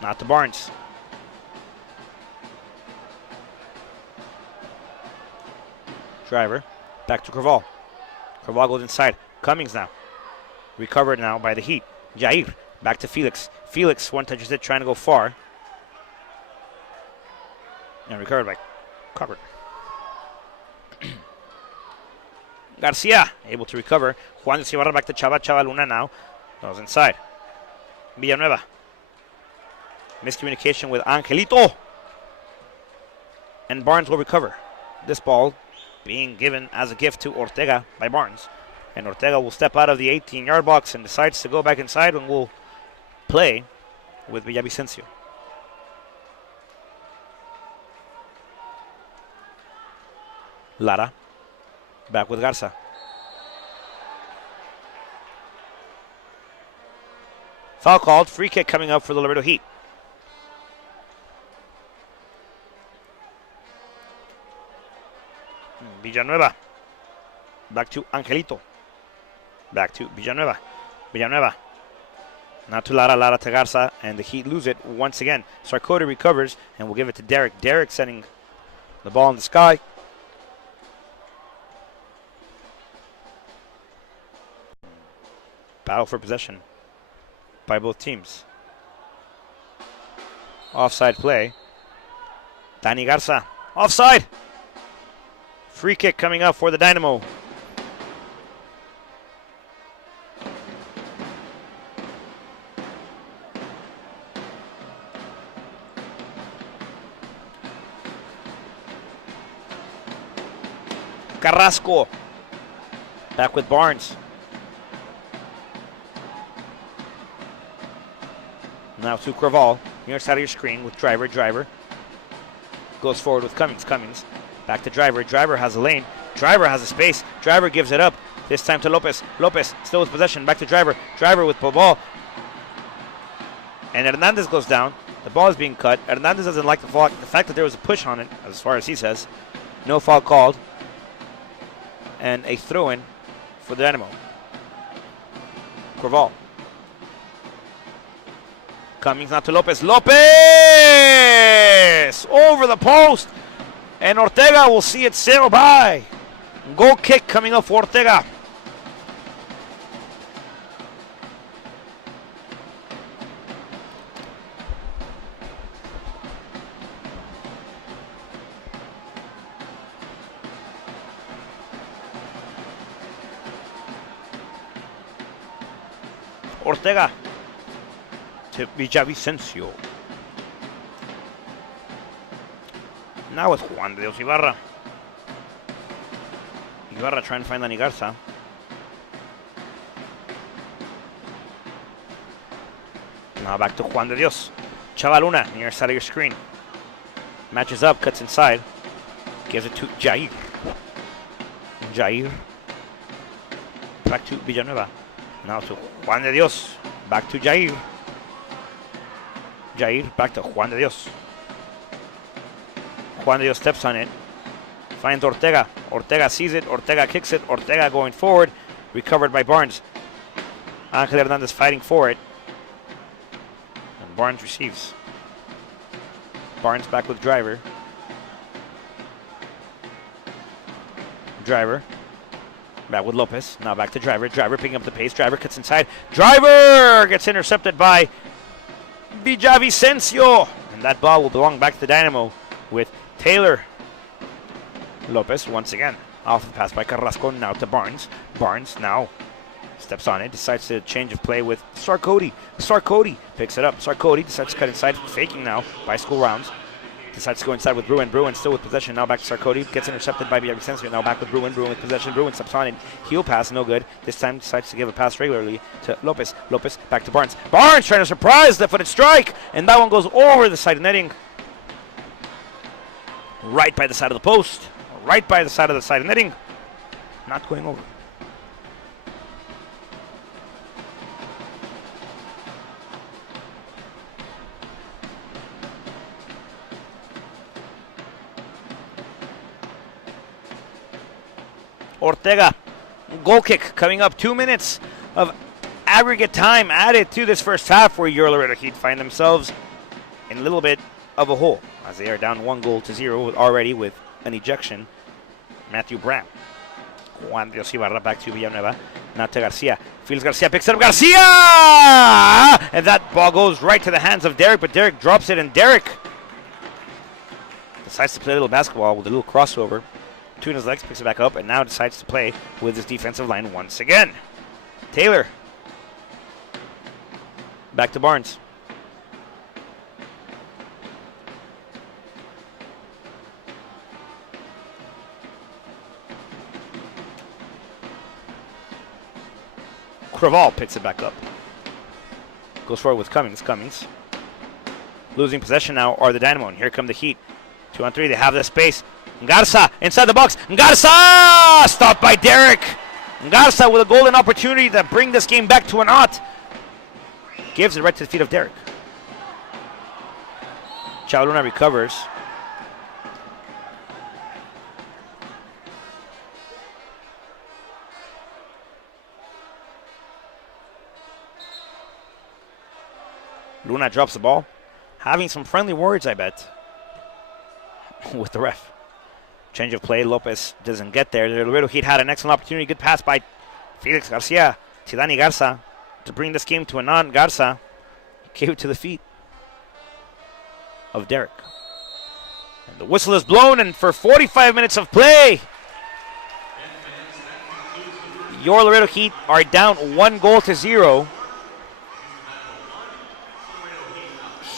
Not to Barnes. Driver. Back to Craval. Craval goes inside. Cummings now. Recovered now by the Heat. Jair. Back to Felix. Felix one touches it, trying to go far. And recovered by Cobbert. Garcia able to recover. Juan Cibarra back to Chava. Chava Luna now. Goes inside. Villanueva. Miscommunication with Angelito. And Barnes will recover. This ball being given as a gift to Ortega by Barnes. And Ortega will step out of the 18-yard box and decides to go back inside and will play with Villavicencio. Lara. Back with Garza. Foul called. Free kick coming up for the Laredo Heat. Villanueva. Back to Angelito. Back to Villanueva. Villanueva. Now to Lara. Lara to Garza. And the Heat lose it once again. Sarkody recovers and will give it to Derek. Derek sending the ball in the sky. Battle for possession by both teams. Offside play. Danny Garza. Offside. Free kick coming up for the Dynamo. Carrasco. Back with Barnes. Now to Craval. Near side of your screen with Driver. Driver goes forward with Cummings. Cummings. Back to Driver. Driver has a lane. Driver has a space. Driver gives it up. This time to Lopez. Lopez still with possession. Back to Driver. Driver with the ball. And Hernandez goes down. The ball is being cut. Hernandez doesn't like the fact that there was a push on it, as far as he says. No foul called. And a throw-in for the Dynamo. Craval. Cummings now to Lopez. Lopez! Over the post. And Ortega will see it sail by. Goal kick coming up for Ortega. Ortega to Villavicencio. Now with Juan de Dios Ibarra. Ibarra trying to find Dani Garza. Now back to Juan de Dios. Chava Luna near side of your screen. Matches up, cuts inside. Gives it to Jair. Jair. Back to Villanueva. Now to Juan de Dios. Back to Jair. Jair back to Juan de Dios. Juan de Dios steps on it. Finds Ortega. Ortega sees it. Ortega kicks it. Ortega going forward. Recovered by Barnes. Angel Hernandez fighting for it. And Barnes receives. Barnes back with Driver. Driver. Back with Lopez. Now back to Driver. Driver picking up the pace. Driver cuts inside. Driver gets intercepted by Villavicencio. And that ball will belong back to the Dynamo with Taylor. Lopez once again. Off the pass by Carrasco. Now to Barnes. Barnes now steps on it. Decides to change of play with Sarkody. Sarkody picks it up. Sarkody decides to cut inside. Faking now. Bicycle rounds. Decides to go inside with Bruin. Bruin still with possession. Now back to Sarkoti. Gets intercepted by Villavicencio. Now back with Bruin. Bruin with possession. Bruin steps on it. Heel pass. No good. This time decides to give a pass regularly to Lopez. Lopez back to Barnes. Barnes trying to surprise. Left-footed strike. And that one goes over the side of netting. Right by the side of the post. Right by the side of netting. Not going over. Ortega, goal kick coming up. 2 minutes of aggregate time added to this first half, where your Laredo Heat find themselves in a little bit of a hole as they are down 1-0 already with an ejection. Matthew Brown. Juan Dios Ibarra back to Villanueva. Now to Garcia. Felix Garcia picks it up. Garcia! And that ball goes right to the hands of Derek, but Derek drops it, and Derek decides to play a little basketball with a little crossover. Between his legs, picks it back up, and now decides to play with his defensive line once again. Taylor. Back to Barnes. Craval picks it back up. Goes forward with Cummings. Losing possession now are the Dynamo, and here come the Heat. 2-on-3, they have the space. Garza inside the box. Garza! Stopped by Derek. Garza with a golden opportunity to bring this game back to a knot. Gives it right to the feet of Derek. Chavaluna recovers. Luna drops the ball. Having some friendly words, I bet, with the ref. Change of play. Lopez doesn't get there. The Laredo Heat had an excellent opportunity. Good pass by Felix Garcia to Dani Garza to bring this game to a knot. Garza gave it to the feet of Derek. And the whistle is blown, and for 45 minutes of play, your Laredo Heat are down 1-0.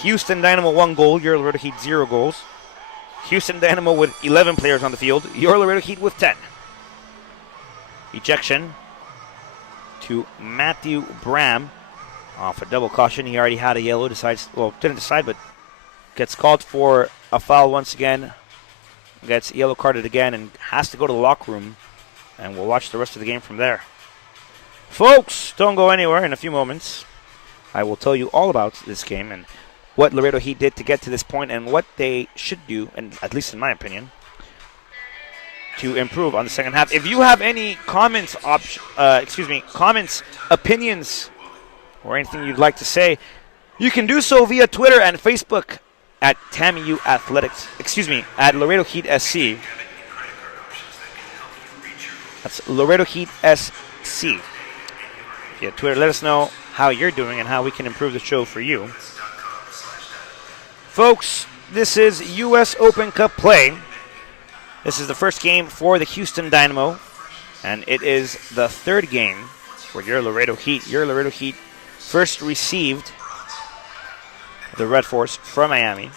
Houston Dynamo 1 goal. Your Laredo Heat 0 goals. Houston Dynamo with 11 players on the field. Your Laredo Heat with 10. Ejection to Matthew Bram off a double caution. He already had a yellow. Didn't decide, but gets called for a foul once again. Gets yellow carded again and has to go to the locker room. And we'll watch the rest of the game from there. Folks, don't go anywhere. In a few moments, I will tell you all about this game and what Laredo Heat did to get to this point and what they should do, and at least in my opinion, to improve on the second half. If you have any comments, opinions, or anything you'd like to say, you can do so via Twitter and Facebook at TAMU Athletics. At Laredo Heat SC. That's Laredo Heat SC. Via Twitter, let us know how you're doing and how we can improve the show for you. Folks, this is U.S. Open Cup play. This is the first game for the Houston Dynamo, and it is the third game for your Laredo Heat. Your Laredo Heat first received the Red Force from Miami,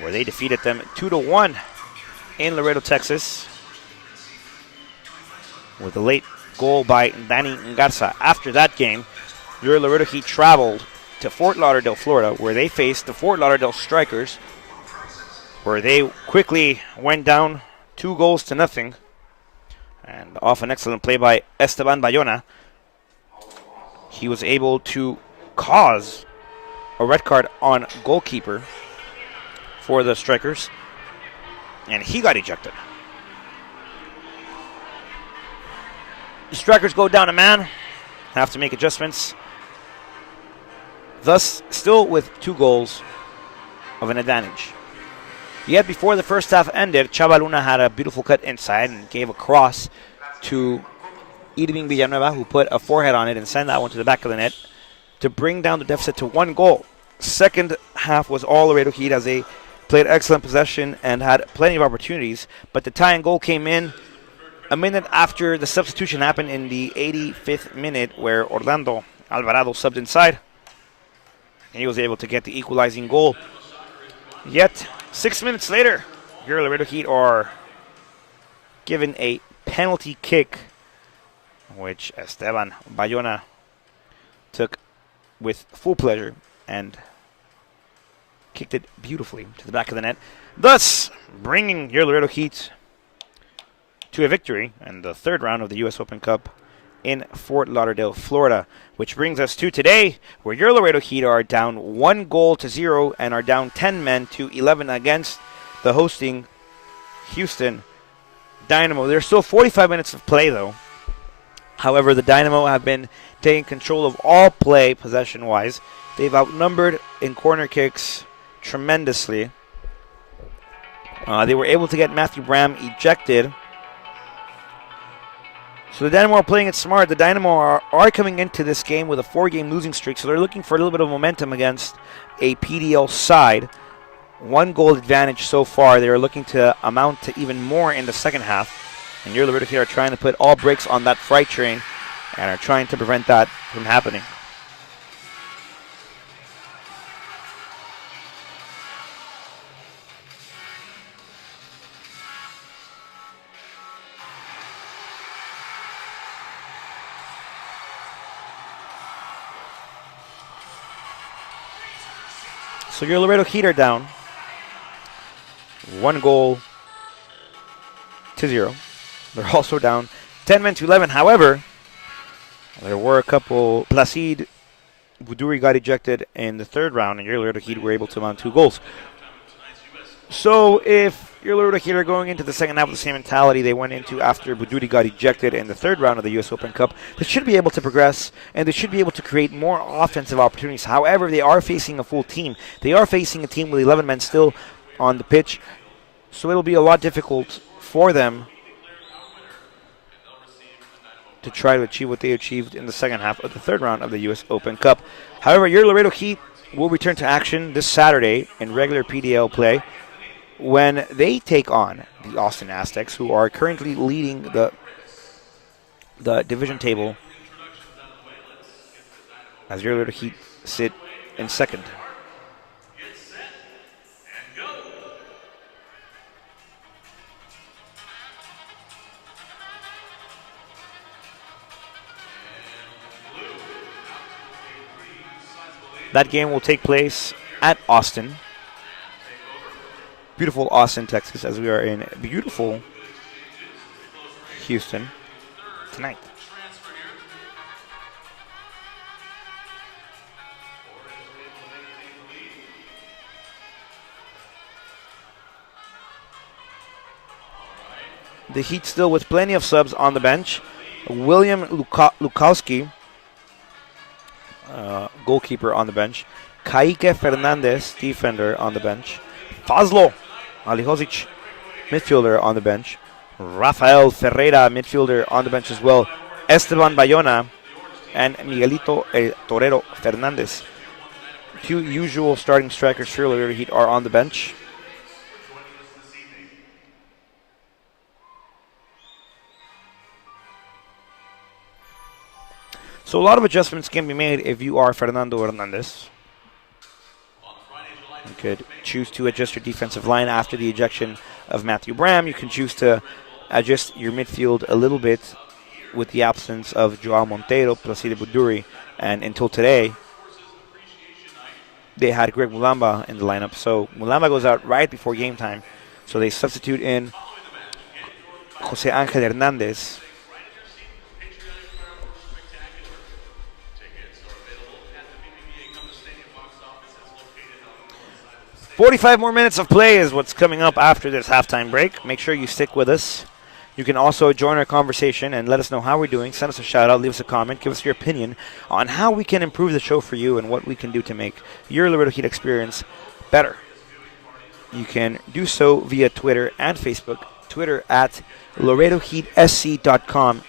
where they defeated them 2-1 in Laredo, Texas, with a late goal by Dani Garza. After that game, your Laredo Heat traveled to Fort Lauderdale, Florida, where they faced the Fort Lauderdale Strikers, where they quickly went down 2-0. And off an excellent play by Esteban Bayona, he was able to cause a red card on Goalkeeper for the Strikers, and he got ejected. The Strikers go down a man, have to make adjustments. Thus, still with 2 goals of an advantage. Yet before the first half ended, Chavaluna had a beautiful cut inside and gave a cross to Irving Villanueva, who put a forehead on it and sent that one to the back of the net to bring down the deficit to 1 goal. Second half was all Laredo Heat as they played excellent possession and had plenty of opportunities, but the tying goal came in a minute after the substitution happened in the 85th minute, where Orlando Alvarado subbed inside. He was able to get the equalizing goal. Yet, 6 minutes later, your Laredo Heat are given a penalty kick, which Esteban Bayona took with full pleasure and kicked it beautifully to the back of the net, thus bringing your Laredo Heat to a victory in the third round of the U.S. Open Cup in Fort Lauderdale, Florida, which brings us to today, where your Laredo Heat are down 1-0 and are down 10 men to 11 against the hosting Houston Dynamo. There's still 45 minutes of play, though. However, the Dynamo have been taking control of all play possession-wise. They've outnumbered in corner kicks tremendously. They were able to get Matthew Bram ejected. So the Dynamo are playing it smart. The Dynamo are coming into this game with a 4-game losing streak, so they're looking for a little bit of momentum against a PDL side. 1-goal advantage so far. They're looking to amount to even more in the second half. And your Laredo Heat are trying to put all brakes on that freight train and are trying to prevent that from happening. So your Laredo Heat are down 1-0. They're also down 10 men to 11. However, there were a couple. Placide Buduri got ejected in the third round, and your Laredo Heat were able to mount 2 goals. So if your Laredo Heat are going into the second half with the same mentality they went into after Buduri got ejected in the third round of the U.S. Open Cup, they should be able to progress, and they should be able to create more offensive opportunities. However, they are facing a full team. They are facing a team with 11 men still on the pitch, so it'll be a lot difficult for them to try to achieve what they achieved in the second half of the third round of the U.S. Open Cup. However, your Laredo Heat will return to action this Saturday in regular PDL play when they take on the Austin Aztecs, who are currently leading the division table, as your Laredo Heat sit in second. That game will take place at Austin. Beautiful Austin, Texas, as we are in beautiful Houston tonight. The Heat still with plenty of subs on the bench. William Lukowski, goalkeeper, on the bench. Kaique Fernandez, defender, on the bench. Fazlo Alihozic, midfielder, on the bench. Rafael Ferreira, midfielder, on the bench as well. Esteban Bayona and Miguelito El Torero Fernandez. 2 usual starting strikers for Laredo Heat are on the bench. So a lot of adjustments can be made if you are Fernando Hernandez. You could choose to adjust your defensive line after the ejection of Matthew Bram. You can choose to adjust your midfield a little bit with the absence of Joao Monteiro, Placide Buduri, and until today, they had Greg Mulamba in the lineup. So Mulamba goes out right before game time. So they substitute in Jose Angel Hernandez. "45 more minutes of play is what's coming up after this halftime break. Make sure you stick with us. You can also join our conversation and let us know how we're doing. Send us a shout out, leave us a comment, give us your opinion on how we can improve the show for you and what we can do to make your Laredo Heat experience better. You can do so via Twitter and Facebook. Twitter at LaredoHeatSC.com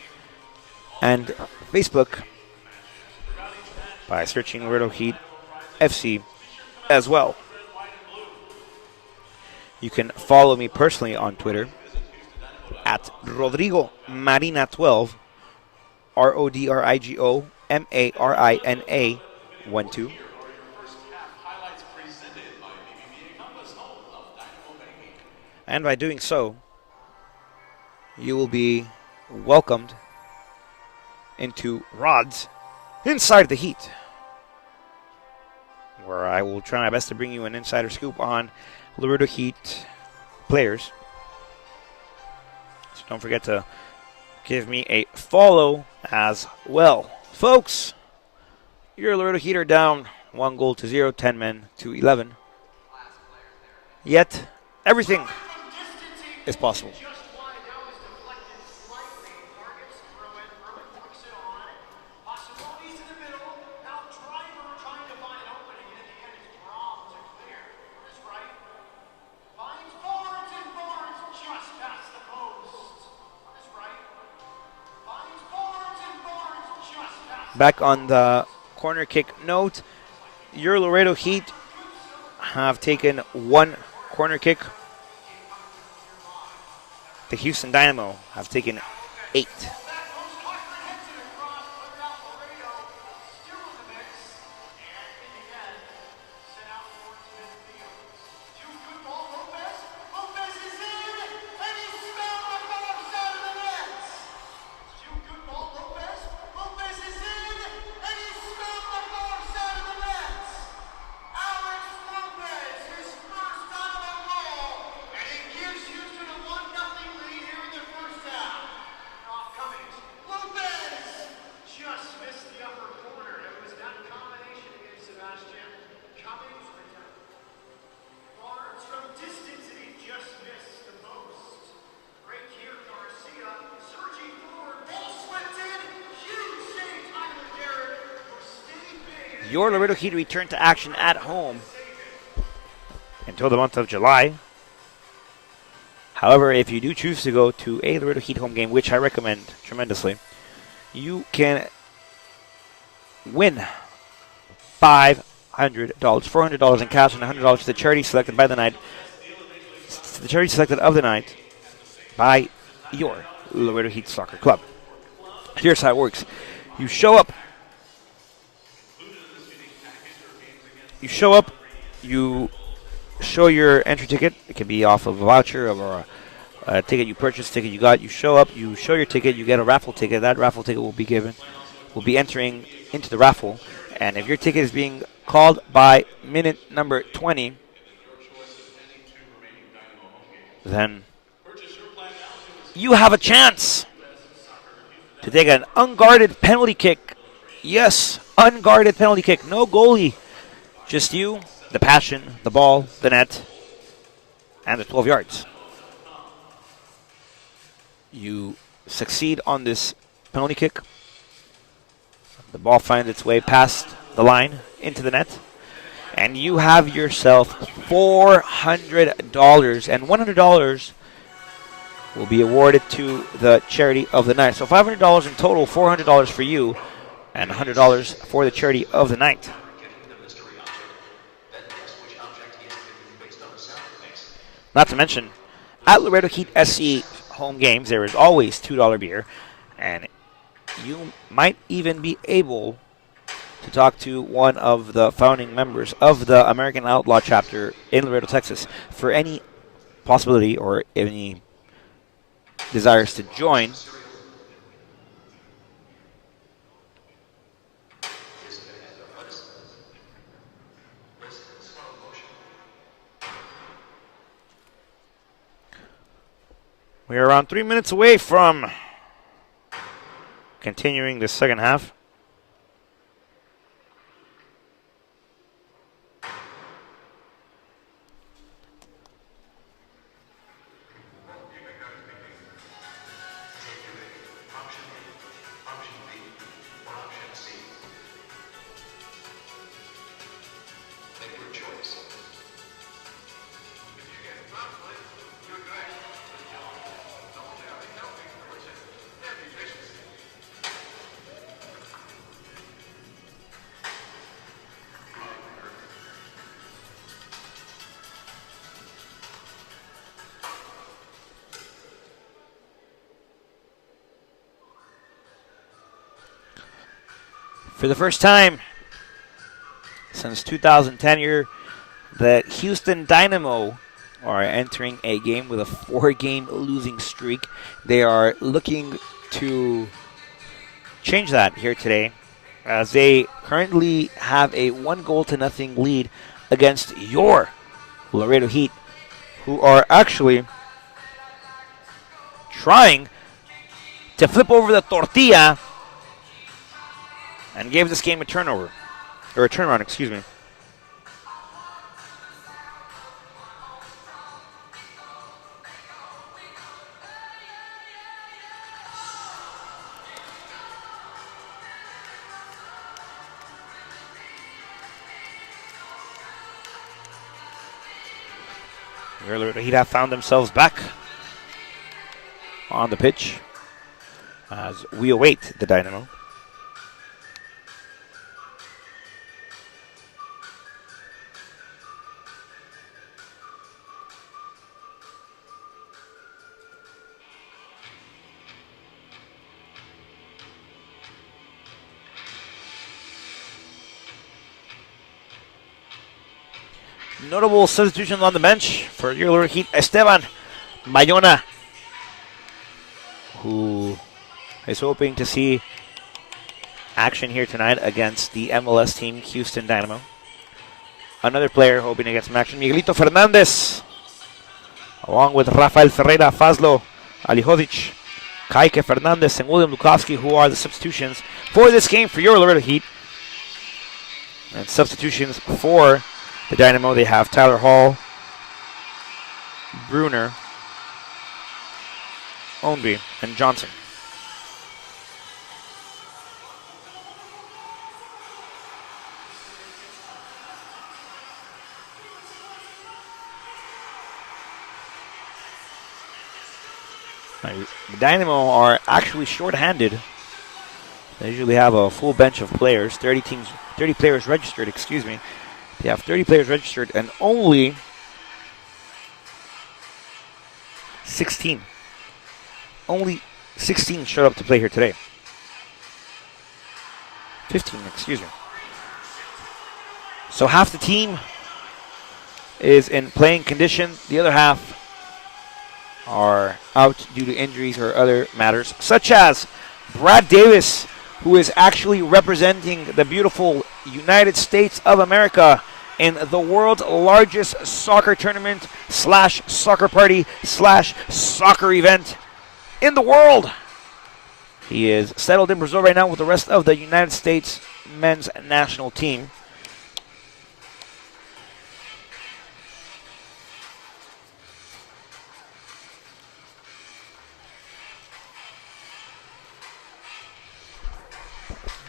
and Facebook by searching Laredo Heat FC as well. You can follow me personally on Twitter at Rodrigo Marina12, RODRIGO MARINA 12. And by doing so, you will be welcomed into Rod's Inside the Heat, where I will try my best to bring you an insider scoop on Laredo Heat players. So don't forget to give me a follow as well. Folks, your Laredo Heat are down 1-0, 10 men to 11. Yet, everything is possible. Back on the corner kick note, your Laredo Heat have taken 1 corner kick. The Houston Dynamo have taken 8. Your Laredo Heat return to action at home until the month of July. However, if you do choose to go to a Laredo Heat home game, which I recommend tremendously, you can win $500, $400 in cash and $100 to the charity selected by the night, the charity selected of the night by your Laredo Heat Soccer Club. Here's how it works. You show up, you show your entry ticket. It can be off of a voucher or a ticket you purchased, ticket you got. You show up, you show your ticket, you get a raffle ticket. That raffle ticket will be entering into the raffle. And if your ticket is being called by minute number 20, then you have a chance to take an unguarded penalty kick. Yes, unguarded penalty kick. No goalie. Just you, the passion, the ball, the net, and the 12 yards. You succeed on this penalty kick. The ball finds its way past the line into the net. And you have yourself $400. And $100 will be awarded to the charity of the night. So $500 in total, $400 for you, and $100 for the charity of the night. Not to mention, at Laredo Heat SC home games, there is always $2 beer, and you might even be able to talk to one of the founding members of the American Outlaw chapter in Laredo, Texas, for any possibility or any desires to join. We are around 3 minutes away from continuing the second half. For the first time since 2010, the Houston Dynamo are entering a game with a 4-game losing streak. They are looking to change that here today, as they currently have a 1-0 lead against your Laredo Heat, who are actually trying to flip over the tortilla and gave this game a turnover, or a turnaround, excuse me. He'd have found themselves back on the pitch as we await the Dynamo. Notable substitutions on the bench for your Laredo Heat: Esteban Bayona, who is hoping to see action here tonight against the MLS team, Houston Dynamo. Another player hoping to get some action: Miguelito Fernandez, along with Rafael Ferreira, Fazlo Alihovic, Kike Fernandez, and William Lukowski, who are the substitutions for this game for your Laredo Heat. And substitutions for the Dynamo, they have Tyler Hall, Bruner, Ownby, and Johnson. The Dynamo are actually short-handed. They usually have a full bench of players, 30 players registered, excuse me. They have 30 players registered and only 16. Only 16 showed up to play here today. 15, excuse me. So half the team is in playing condition. The other half are out due to injuries or other matters, such as Brad Davis, who is actually representing the beautiful United States of America in the world's largest soccer tournament / soccer party / soccer event in the world. He is settled in Brazil right now with the rest of the United States men's national team.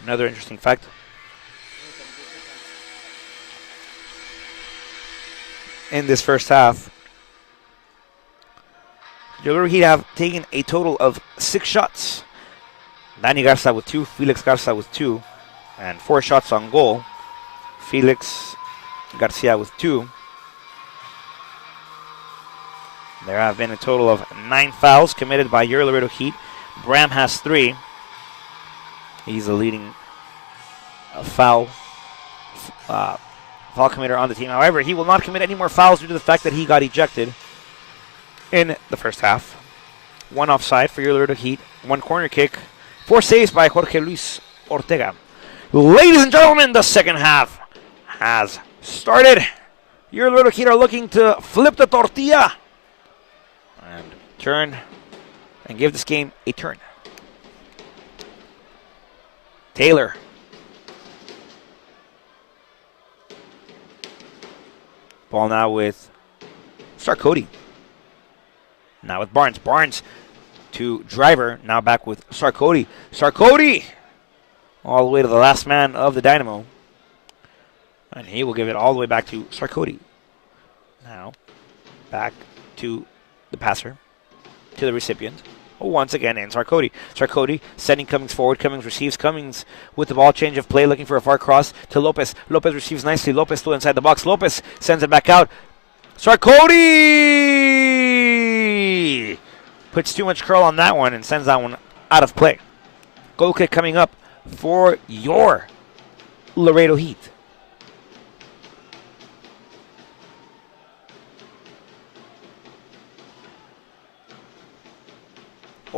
Another interesting fact: in this first half, the Laredo Heat have taken a total of 6 shots. Danny Garza with 2, Felix Garza with 2, and 4 shots on goal. Felix Garcia with 2. There have been a total of 9 fouls committed by your Laredo Heat. Bram has 3. He's the leading foul committer on the team. However, he will not commit any more fouls due to the fact that he got ejected in the first half. 1 offside for your Laredo Heat, 1 corner kick, 4 saves by Jorge Luis Ortega. Ladies and gentlemen, the second half has started. Your Laredo Heat are looking to flip the tortilla and turn and give this game a turn. Taylor. Ball now with Sarkody. Now with Barnes. Barnes to Driver. Now back with Sarkody. Sarkody! All the way to the last man of the Dynamo. And he will give it all the way back to Sarkody. Now back to the passer. To the recipient. Once again in Sarkody. Sarkody sending Cummings forward. Cummings receives. Cummings with the ball, change of play, looking for a far cross to Lopez. Lopez receives nicely. Lopez still inside the box. Lopez sends it back out. Sarkody puts too much curl on that one and sends that one out of play. Goal kick coming up for your Laredo Heat.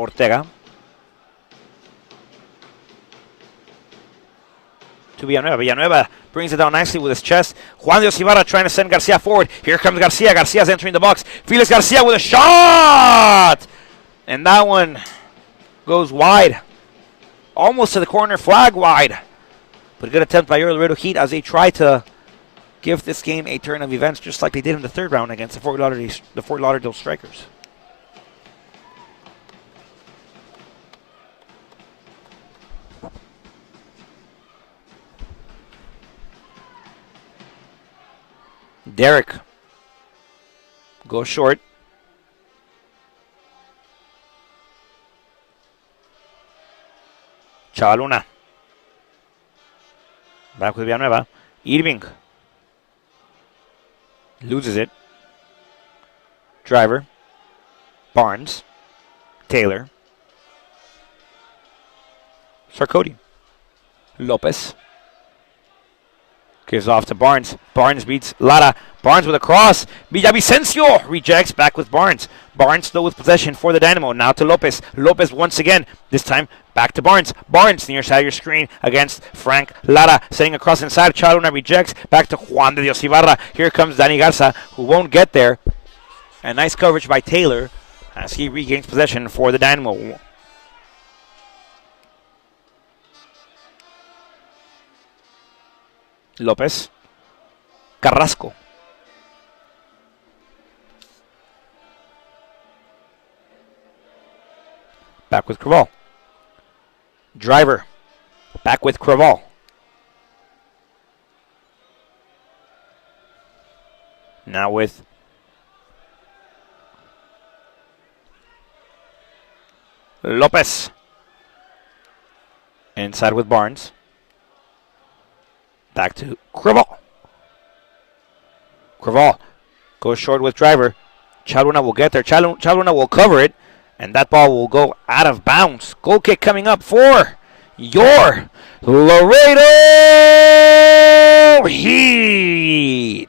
Ortega. To Villanueva. Villanueva brings it down nicely with his chest. Juan de Dios Ibarra trying to send Garcia forward. Here comes Garcia. Garcia's entering the box. Felix Garcia with a shot! And that one goes wide. Almost to the corner flag wide. But a good attempt by your Laredo Heat as they try to give this game a turn of events just like they did in the third round against the Fort Lauderdale Strikers. Derek goes short. Chavaluna. Back with Villanueva. Irving. Loses it. Driver. Barnes. Taylor. Sarkody. Lopez. Gives off to Barnes. Barnes beats Lara. Barnes with a cross. Villavicencio rejects. Back with Barnes. Barnes still with possession for the Dynamo. Now to Lopez. Lopez once again. This time back to Barnes. Barnes near side of your screen against Frank Lara. Setting across inside. Chaluna rejects. Back to Juan de Dios Ibarra. Here comes Danny Garza, who won't get there. And nice coverage by Taylor as he regains possession for the Dynamo. Lopez. Carrasco. Back with Craval. Driver. Back with Craval. Now with Lopez. Inside with Barnes. Back to Craval. Craval goes short with Driver. Chaluna will get there. Chaluna will cover it. And that ball will go out of bounds. Goal kick coming up for your Laredo Heat.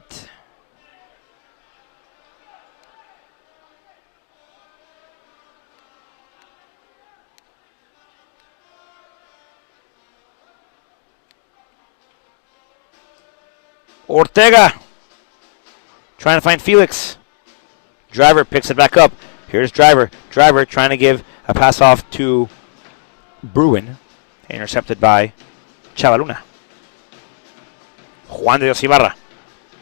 Ortega trying to find Felix. Driver picks it back up. Here's Driver. Driver trying to give a pass off to Bruin. Intercepted by Chavaluna. Juan de Dios Ibarra.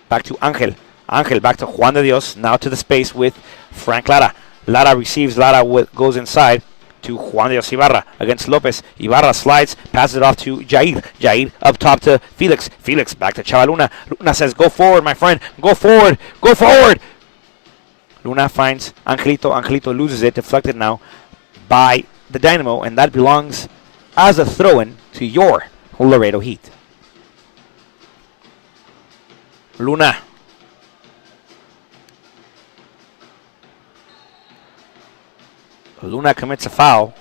Back to Angel. Angel back to Juan de Dios. Now to the space with Frank Lara. Lara receives. Lara goes inside to Juan de Dios Ibarra against Lopez. Ibarra slides, passes it off to Jair. Jair up top to Felix. Felix back to Chavaluna. Luna says, go forward, my friend. Go forward. Go forward. Luna finds Angelito. Angelito loses it. Deflected now by the Dynamo. And that belongs as a throw-in to your Laredo Heat. Luna. Luna commits a foul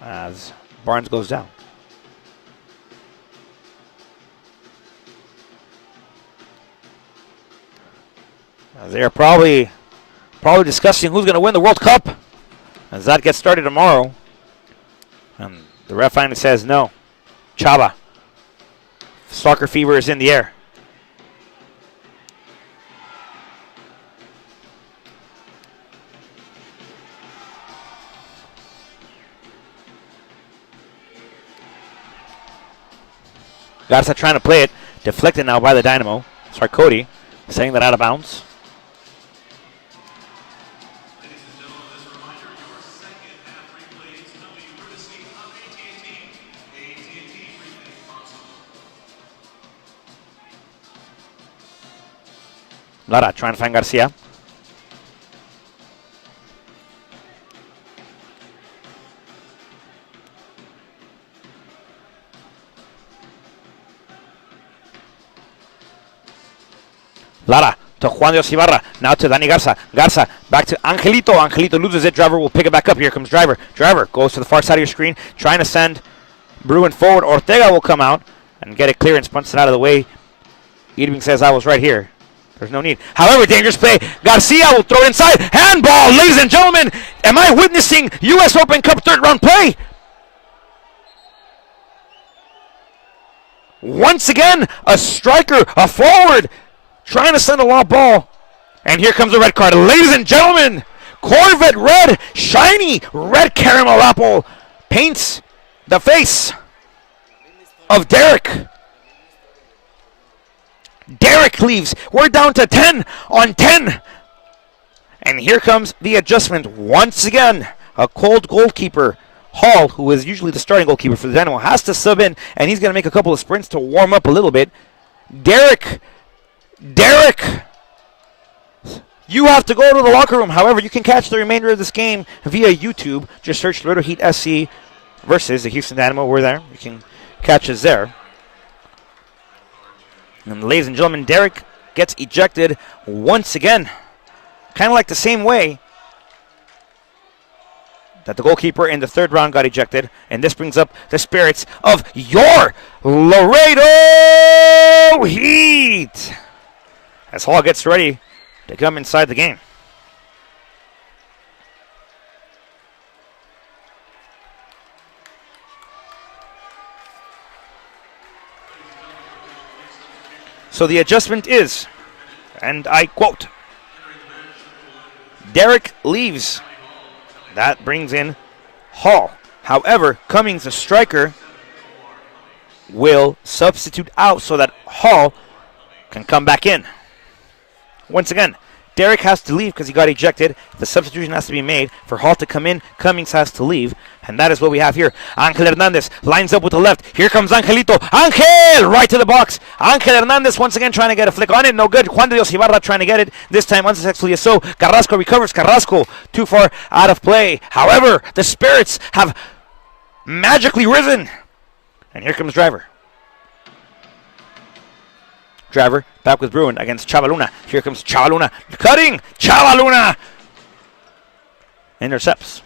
as Barnes goes down. They are probably discussing who's going to win the World Cup as that gets started tomorrow. And the ref finally says no. Chava. Soccer fever is in the air. Garza trying to play it. Deflected now by the Dynamo. Sarkody saying that out of bounds. Ladies and gentlemen, this reminder, your second half replays coming courtesy of AT&T. AT&T prepaid console. Lara trying to find Garcia. Lara to Juan de Dios Ibarra. Now to Danny Garza. Garza back to Angelito. Angelito loses it. Driver will pick it back up. Here comes Driver. Driver goes to the far side of your screen. Trying to send Bruin forward. Ortega will come out and get a clearance. Punts it out of the way. Irving says, I was right here. There's no need. However, dangerous play. Garcia will throw it inside. Handball, ladies and gentlemen. Am I witnessing U.S. Open Cup third round play? Once again, a striker, a forward, trying to send a long ball. And here comes a red card. Ladies and gentlemen, Corvette red, shiny red caramel apple paints the face of Derek. Derek leaves. We're down to 10 on 10. And here comes the adjustment once again. A cold goalkeeper. Hall, who is usually the starting goalkeeper for the Dynamo, has to sub in, and he's going to make a couple of sprints to warm up a little bit. Derek, you have to go to the locker room. However, you can catch the remainder of this game via YouTube. Just search Laredo Heat SC versus the Houston Dynamo. We're there. You can catch us there. And ladies and gentlemen, Derek gets ejected once again. Kind of like the same way that the goalkeeper in the third round got ejected. And this brings up the spirits of your Laredo Heat as Hall gets ready to come inside the game. So the adjustment is, and I quote, Derek leaves. That brings in Hall. However, Cummings, the striker, will substitute out so that Hall can come back in. Once again, Derek has to leave because he got ejected. The substitution has to be made for Hall to come in. Cummings has to leave. And that is what we have here. Angel Hernandez lines up with the left. Here comes Angelito. Angel! Right to the box. Angel Hernandez once again trying to get a flick on it. No good. Juan de Dios Ibarra trying to get it. This time unsuccessfully so. Carrasco recovers. Carrasco too far out of play. However, the spirits have magically risen. And here comes Driver. Driver back with Bruin against Chavaluna. Here comes Chavaluna. Cutting! Chavaluna! Intercepts.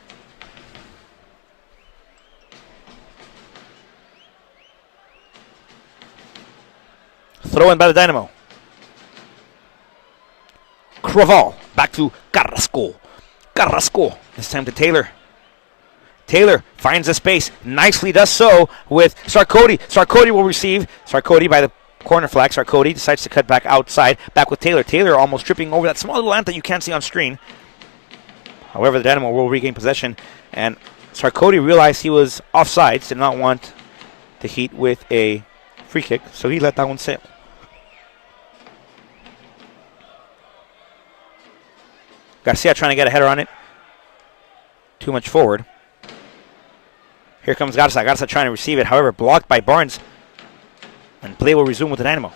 Throw in by the Dynamo. Craval. Back to Carrasco. Carrasco. This time to Taylor. Taylor finds a space. Nicely does so with Sarkody. Sarkody will receive. Sarkody by the corner flag. Sarkody decides to cut back outside. Back with Taylor. Taylor almost tripping over that small little ant that you can't see on screen. However, the Dynamo will regain possession. And Sarkody realized he was offsides. Did not want the Heat with a free kick. So he let that one sail. Garcia trying to get a header on it. Too much forward. Here comes Garza. Garza trying to receive it. However, blocked by Barnes. And play will resume with the Dynamo.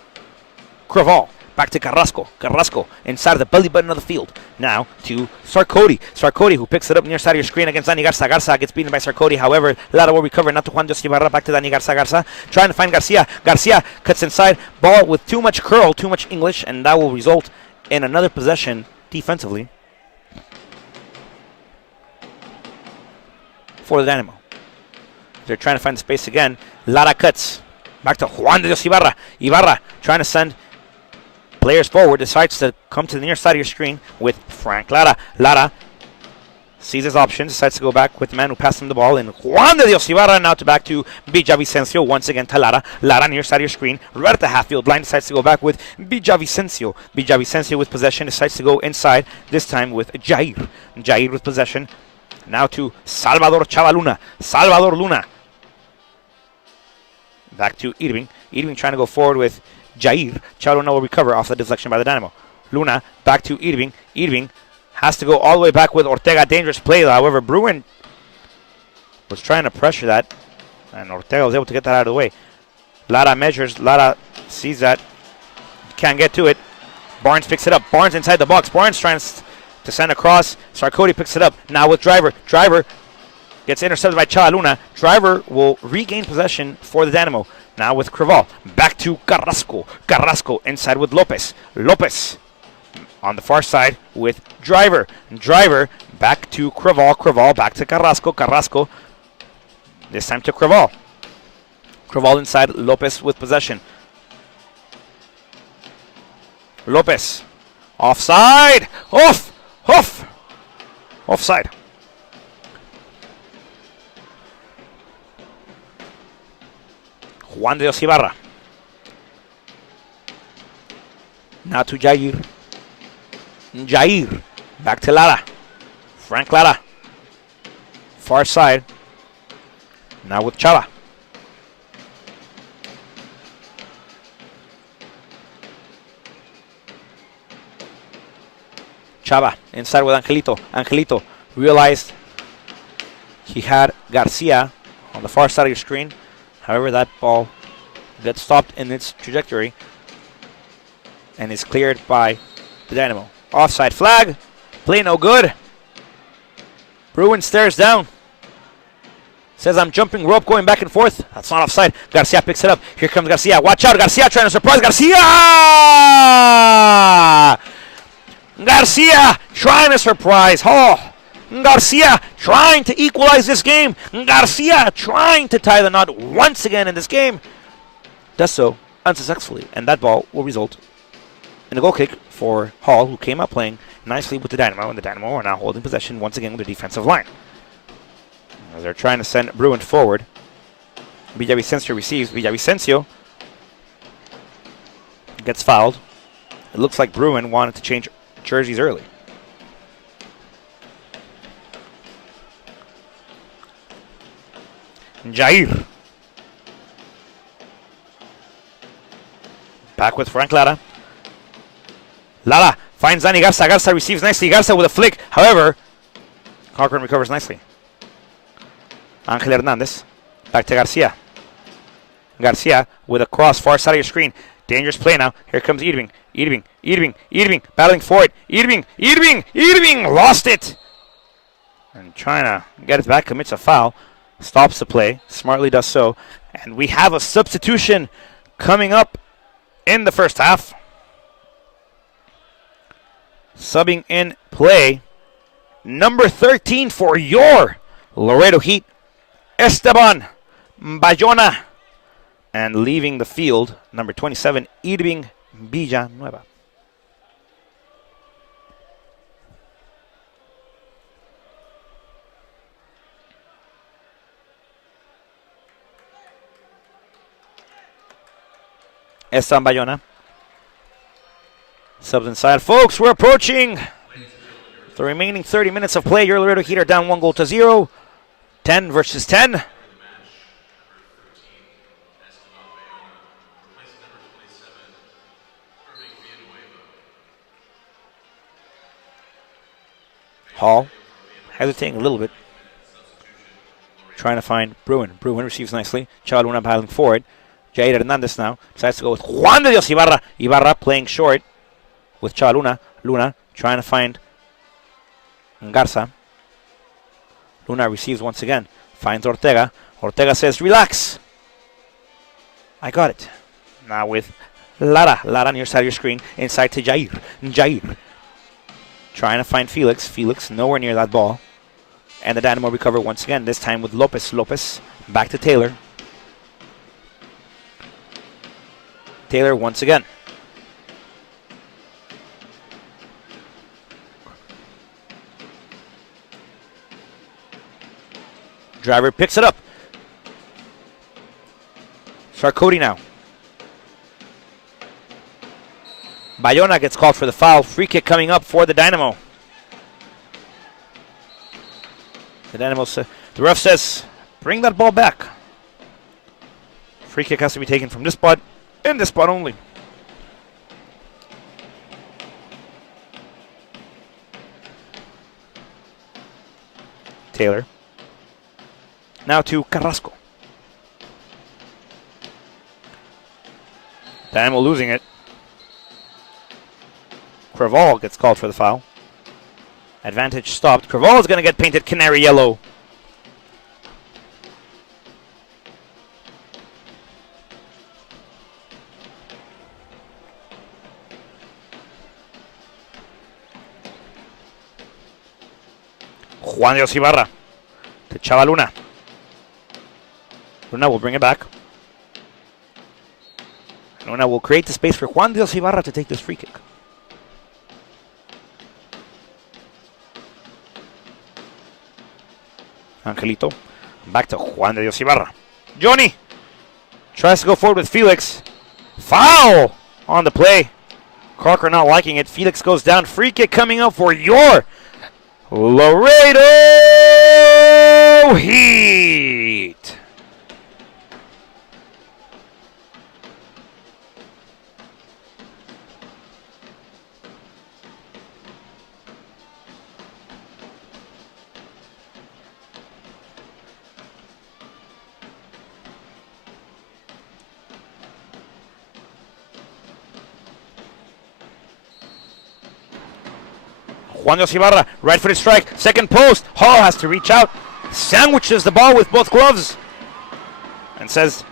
Craval. Back to Carrasco. Carrasco inside of the belly button of the field. Now to Sarkody. Sarkody who picks it up near side of your screen against Dani Garza. Garza gets beaten by Sarkody. However, Lara will recover. Not to Juan de Ibarra. Back to Dani Garza. Garza trying to find Garcia. Garcia cuts inside. Ball with too much curl, too much English. And that will result in another possession defensively for the Dynamo. They're trying to find the space again. Lara cuts. Back to Juan de Dios Ibarra. Ibarra trying to send players forward. Decides to come to the near side of your screen with Frank Lara. Lara sees his options. Decides to go back with the man who passed him the ball. And Juan de Dios Ibarra now to back to Villavicencio. Once again to Lara. Lara near side of your screen. Right at the half field line. Decides to go back with Villavicencio. Villavicencio with possession. Decides to go inside. This time with Jair. Jair with possession. Now to Salvador Chavaluna. Salvador Luna. Back to Irving. Irving trying to go forward with Jair. Chavaluna will recover off the deflection by the Dynamo. Luna back to Irving. Irving has to go all the way back with Ortega. Dangerous play. However, Bruin was trying to pressure that. And Ortega was able to get that out of the way. Lara measures. Lara sees that. Can't get to it. Barnes picks it up. Barnes inside the box. Barnes trying to send across. Sarkody picks it up. Now with Driver. Driver gets intercepted by Chavaluna. Driver will regain possession for the Dynamo. Now with Craval. Back to Carrasco. Carrasco inside with Lopez. Lopez on the far side with Driver. Driver back to Craval. Craval back to Carrasco. Carrasco this time to Craval. Craval inside. Lopez with possession. Lopez. Offside. Offside. Juan de Dios Ibarra. Now to Jair. Jair. Back to Lara. Frank Lara. Far side. Now with Chava. Chava inside with Angelito. Angelito realized he had Garcia on the far side of your screen. However, that ball gets stopped in its trajectory and is cleared by the Dynamo. Offside flag. Play no good. Bruin stares down. Says, I'm jumping rope, going back and forth. That's not offside. Garcia picks it up. Here comes Garcia. Watch out. Garcia trying to surprise. Garcia! Garcia trying to surprise Hall. Garcia trying to equalize this game. Garcia trying to tie the knot once again in this game. Does so unsuccessfully. And that ball will result in a goal kick for Hall, who came out playing nicely with the Dynamo. And the Dynamo are now holding possession once again with their defensive line. As they're trying to send Bruin forward. Villavicencio receives. Villavicencio gets fouled. It looks like Bruin wanted to change jerseys early. Jair. Back with Frank Lara. Lara finds Dani Garza. Garza receives nicely. Garza with a flick. However, Cochran recovers nicely. Angel Hernandez. Back to Garcia. Garcia with a cross far side of your screen. Dangerous play now. Here comes Irving. Irving. Battling for it. Irving. Lost it. And trying to get it back. Commits a foul. Stops the play. Smartly does so. And we have a substitution coming up in the first half. Subbing in play. Number 13 for your Laredo Heat. Esteban Bayona. And leaving the field, number 27, Irving Villanueva. Esteban Bayona. Subs inside. Folks, we're approaching the remaining 30 minutes of play. Your Laredo Heat are down 1-0. 10 versus 10. Hall hesitating a little bit. Trying to find Bruin. Bruin receives nicely. Chava Luna battling for it. Jair Hernandez now decides to go with Juan de Dios Ibarra. Ibarra playing short with Chava Luna. Luna trying to find Garza. Luna receives once again. Finds Ortega. Ortega says, relax. I got it. Now with Lara. Lara near side of your screen. Inside to Jair. Jair. Trying to find Felix. Felix nowhere near that ball. And the Dynamo recover once again. This time with Lopez. Lopez back to Taylor. Taylor once again. Driver picks it up. Sarkoti now. Bayona gets called for the foul. Free kick coming up for the Dynamo. The Dynamo, the ref says, bring that ball back. Free kick has to be taken from this spot, and this spot only. Taylor. Now to Carrasco. Dynamo losing it. Craval gets called for the foul. Advantage stopped. Craval is going to get painted canary yellow. Juan de Dios Ibarra to Chava Luna. Luna will bring it back. Luna will create the space for Juan de Dios Ibarra to take this free kick. Angelito. Back to Juan de Dios Ibarra. Johnny tries to go forward with Felix. Foul on the play. Crocker not liking it. Felix goes down. Free kick coming up for your Laredo Heat. Juan Dios Ibarra, right footed strike, second post. Hall has to reach out, sandwiches the ball with both gloves, and says,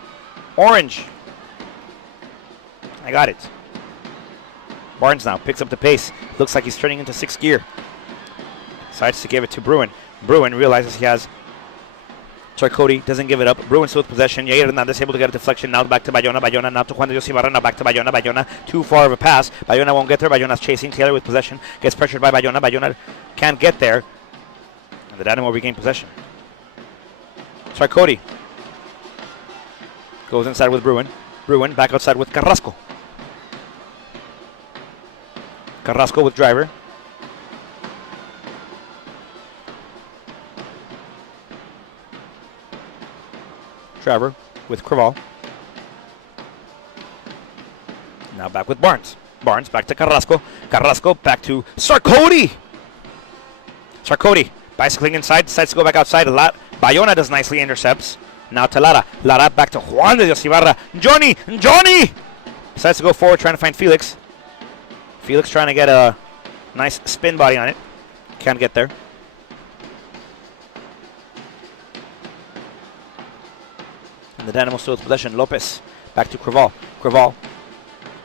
orange. I got it. Barnes now picks up the pace. Looks like he's turning into sixth gear. Decides to give it to Bruin. Bruin realizes he has Cody, doesn't give it up. Bruin still with possession. Yair Hernandez able to get a deflection. Now back to Bayona. Bayona now to Juan de Dios Ibarra. Now back to Bayona. Bayona too far of a pass. Bayona won't get there. Bayona's chasing Taylor with possession. Gets pressured by Bayona. Bayona can't get there. And the Dynamo regain possession. Cody goes inside with Bruin. Bruin back outside with Carrasco. Carrasco with Driver. Trevor with Craval. Now back with Barnes. Barnes back to Carrasco. Carrasco back to Sarkody. Sarkody bicycling inside. Decides to go back outside a lot. Bayona does nicely, intercepts. Now to Lara. Lara back to Juan de Dios Ibarra. Johnny! Johnny! Decides to go forward trying to find Felix. Felix trying to get a nice spin body on it. Can't get there. And the Dynamo still with possession. Lopez back to Craval. Craval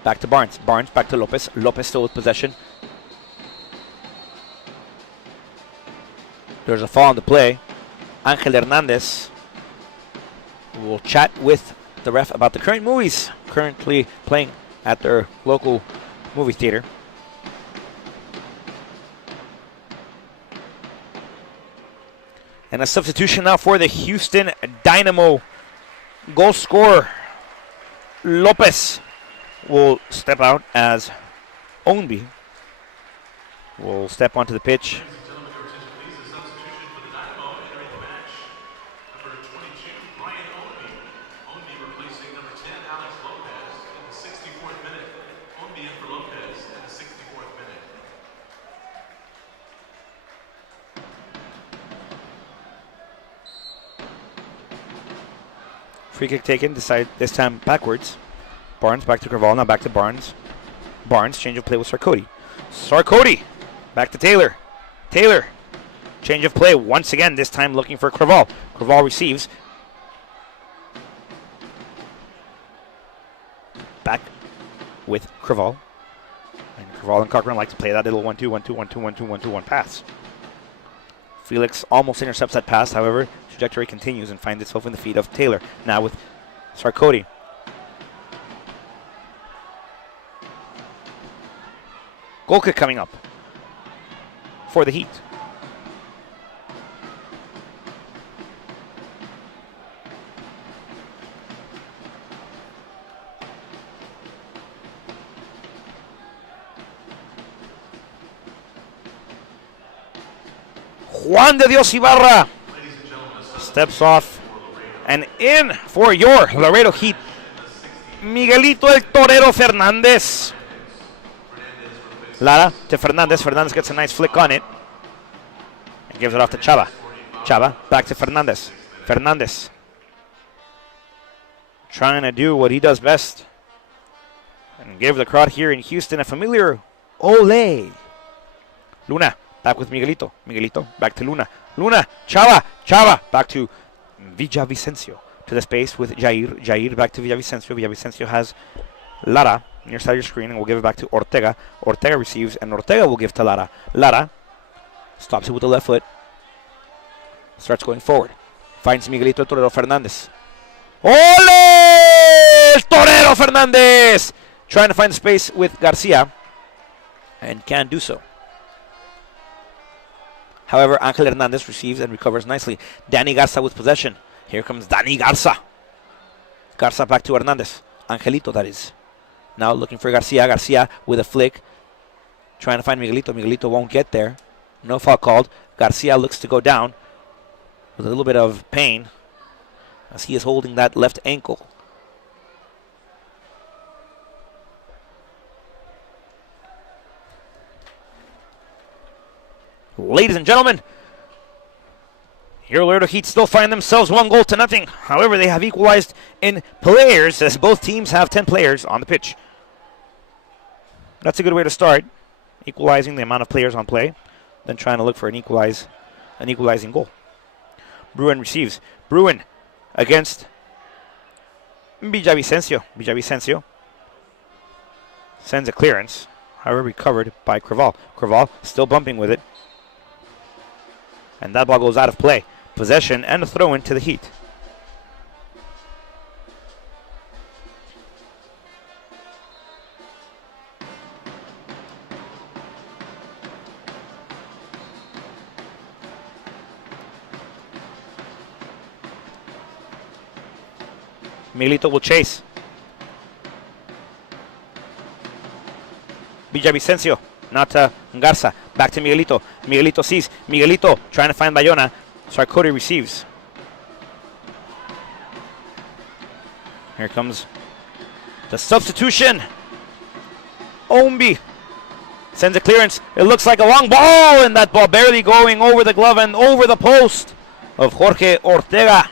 back to Barnes. Barnes back to Lopez. Lopez still with possession. There's a foul on the play. Angel Hernandez will chat with the ref about the current movies currently playing at their local movie theater. And a substitution now for the Houston Dynamo. Goal scorer Lopez will step out as Ownby will step onto the pitch. Free kick taken, this time backwards. Barnes back to Craval, now back to Barnes. Barnes, change of play with Sarkody. Sarkody, back to Taylor. Taylor, change of play once again, this time looking for Craval. Craval receives. Back with Craval. And Craval and Cochran like to play that little 1-2, 1-2, 1-2, 1-2, 1-2, 1 pass. Felix almost intercepts that pass, however, trajectory continues and finds itself in the feet of Taylor. Now with Sarkody. Goal kick coming up for the Heat. Juan de Dios Ibarra steps off and in for your Laredo Heat, Miguelito el Torero Fernandez. Lara to Fernandez. Fernandez gets a nice flick on it and gives it off to Chava. Chava back to Fernandez. Fernandez trying to do what he does best and give the crowd here in Houston a familiar ole. Luna back with Miguelito. Miguelito back to Luna. Luna, Chava, Chava back to Villavicencio. To the space with Jair. Jair back to Villavicencio. Villavicencio has Lara near side of your screen and will give it back to Ortega. Ortega receives and Ortega will give to Lara. Lara stops it with the left foot. Starts going forward. Finds Miguelito el Torero Fernandez. Ole! Torero Fernandez! Trying to find space with Garcia and can't do so. However, Angel Hernandez receives and recovers nicely. Danny Garza with possession. Here comes Danny Garza. Garza back to Hernandez. Angelito, that is. Now looking for Garcia. Garcia with a flick. Trying to find Miguelito. Miguelito won't get there. No foul called. Garcia looks to go down with a little bit of pain as he is holding that left ankle. Ladies and gentlemen, here Laredo Heat still find themselves 1-0-0. However, they have equalized in players as both teams have 10 players on the pitch. That's a good way to start, equalizing the amount of players on play, then trying to look for an equalizing goal. Bruin receives. Bruin against Villavicencio. Villavicencio sends a clearance, however recovered by Creval. Creval still bumping with it. And that ball goes out of play. Possession and a throw into the Heat. Miguelito will chase. Villavicencio. Not to Garza. Back to Miguelito. Miguelito sees. Miguelito trying to find Bayona. Sarkozy receives. Here comes the substitution. Ombi sends a clearance. It looks like a long ball, and that ball barely going over the glove and over the post of Jorge Ortega.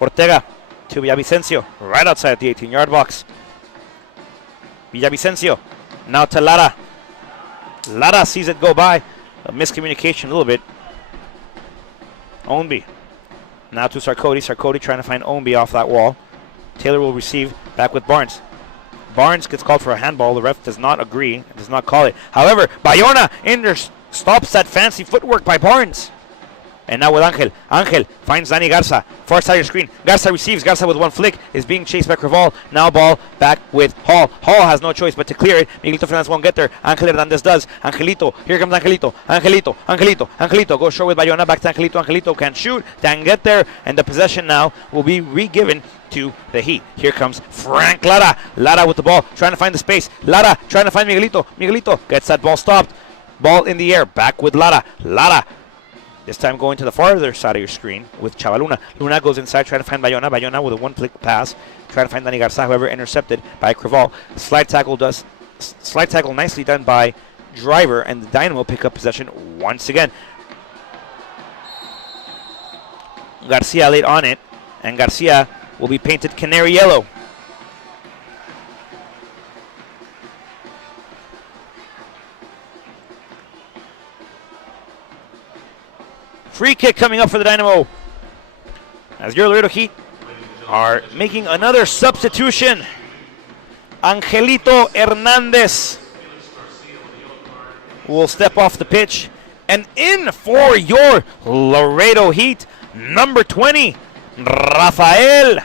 Ortega to Villavicencio, right outside the 18-yard box. Villavicencio, now to Lara. Lara sees it go by. A miscommunication a little bit. Ombi, now to Sarkozy. Sarkozy trying to find Ombi off that wall. Taylor will receive, back with Barnes. Barnes gets called for a handball. The ref does not agree, does not call it. However, Bayona stops that fancy footwork by Barnes. And now with Angel. Angel finds Danny Garza. Far side of the screen. Garza receives. Garza with one flick is being chased by Creval. Now ball back with Hall. Hall has no choice but to clear it. Miguelito Fernandez won't get there. Angel Hernandez does. Angelito. Here comes Angelito. Angelito. Angelito. Angelito goes short with Bayona. Back to Angelito. Angelito can shoot. Can get there. And the possession now will be re-given to the Heat. Here comes Frank Lara. Lara with the ball. Trying to find the space. Lara trying to find Miguelito. Miguelito gets that ball stopped. Ball in the air. Back with Lara. Lara. This time going to the farther side of your screen with Chavaluna. Luna goes inside trying to find Bayona. Bayona with a one-click pass. Trying to find Danny Garza, however, intercepted by Creval. Slide tackle nicely done by Driver, and the Dynamo pick up possession once again. Garcia late on it, and Garcia will be painted canary yellow. Free kick coming up for the Dynamo as your Laredo Heat are making another substitution. Angelito Hernandez will step off the pitch, and in for your Laredo Heat, number 20, Rafael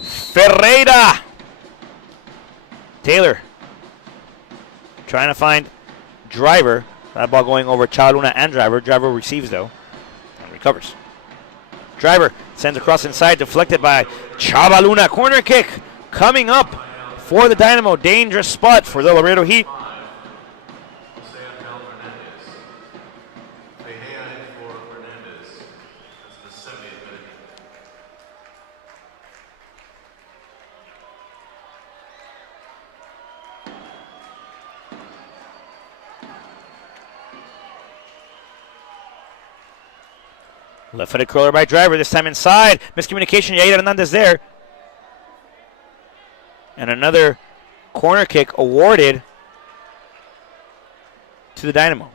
Ferreira. Taylor trying to find Driver. That ball going over Chavaluna and Driver. Driver receives though. Recovers. Driver sends across inside, deflected by Chavaluna. Corner kick coming up for the Dynamo. Dangerous spot for the Laredo Heat. Left-footed curler by Driver, this time inside. Miscommunication, Yair Hernandez there. And another corner kick awarded to the Dynamo.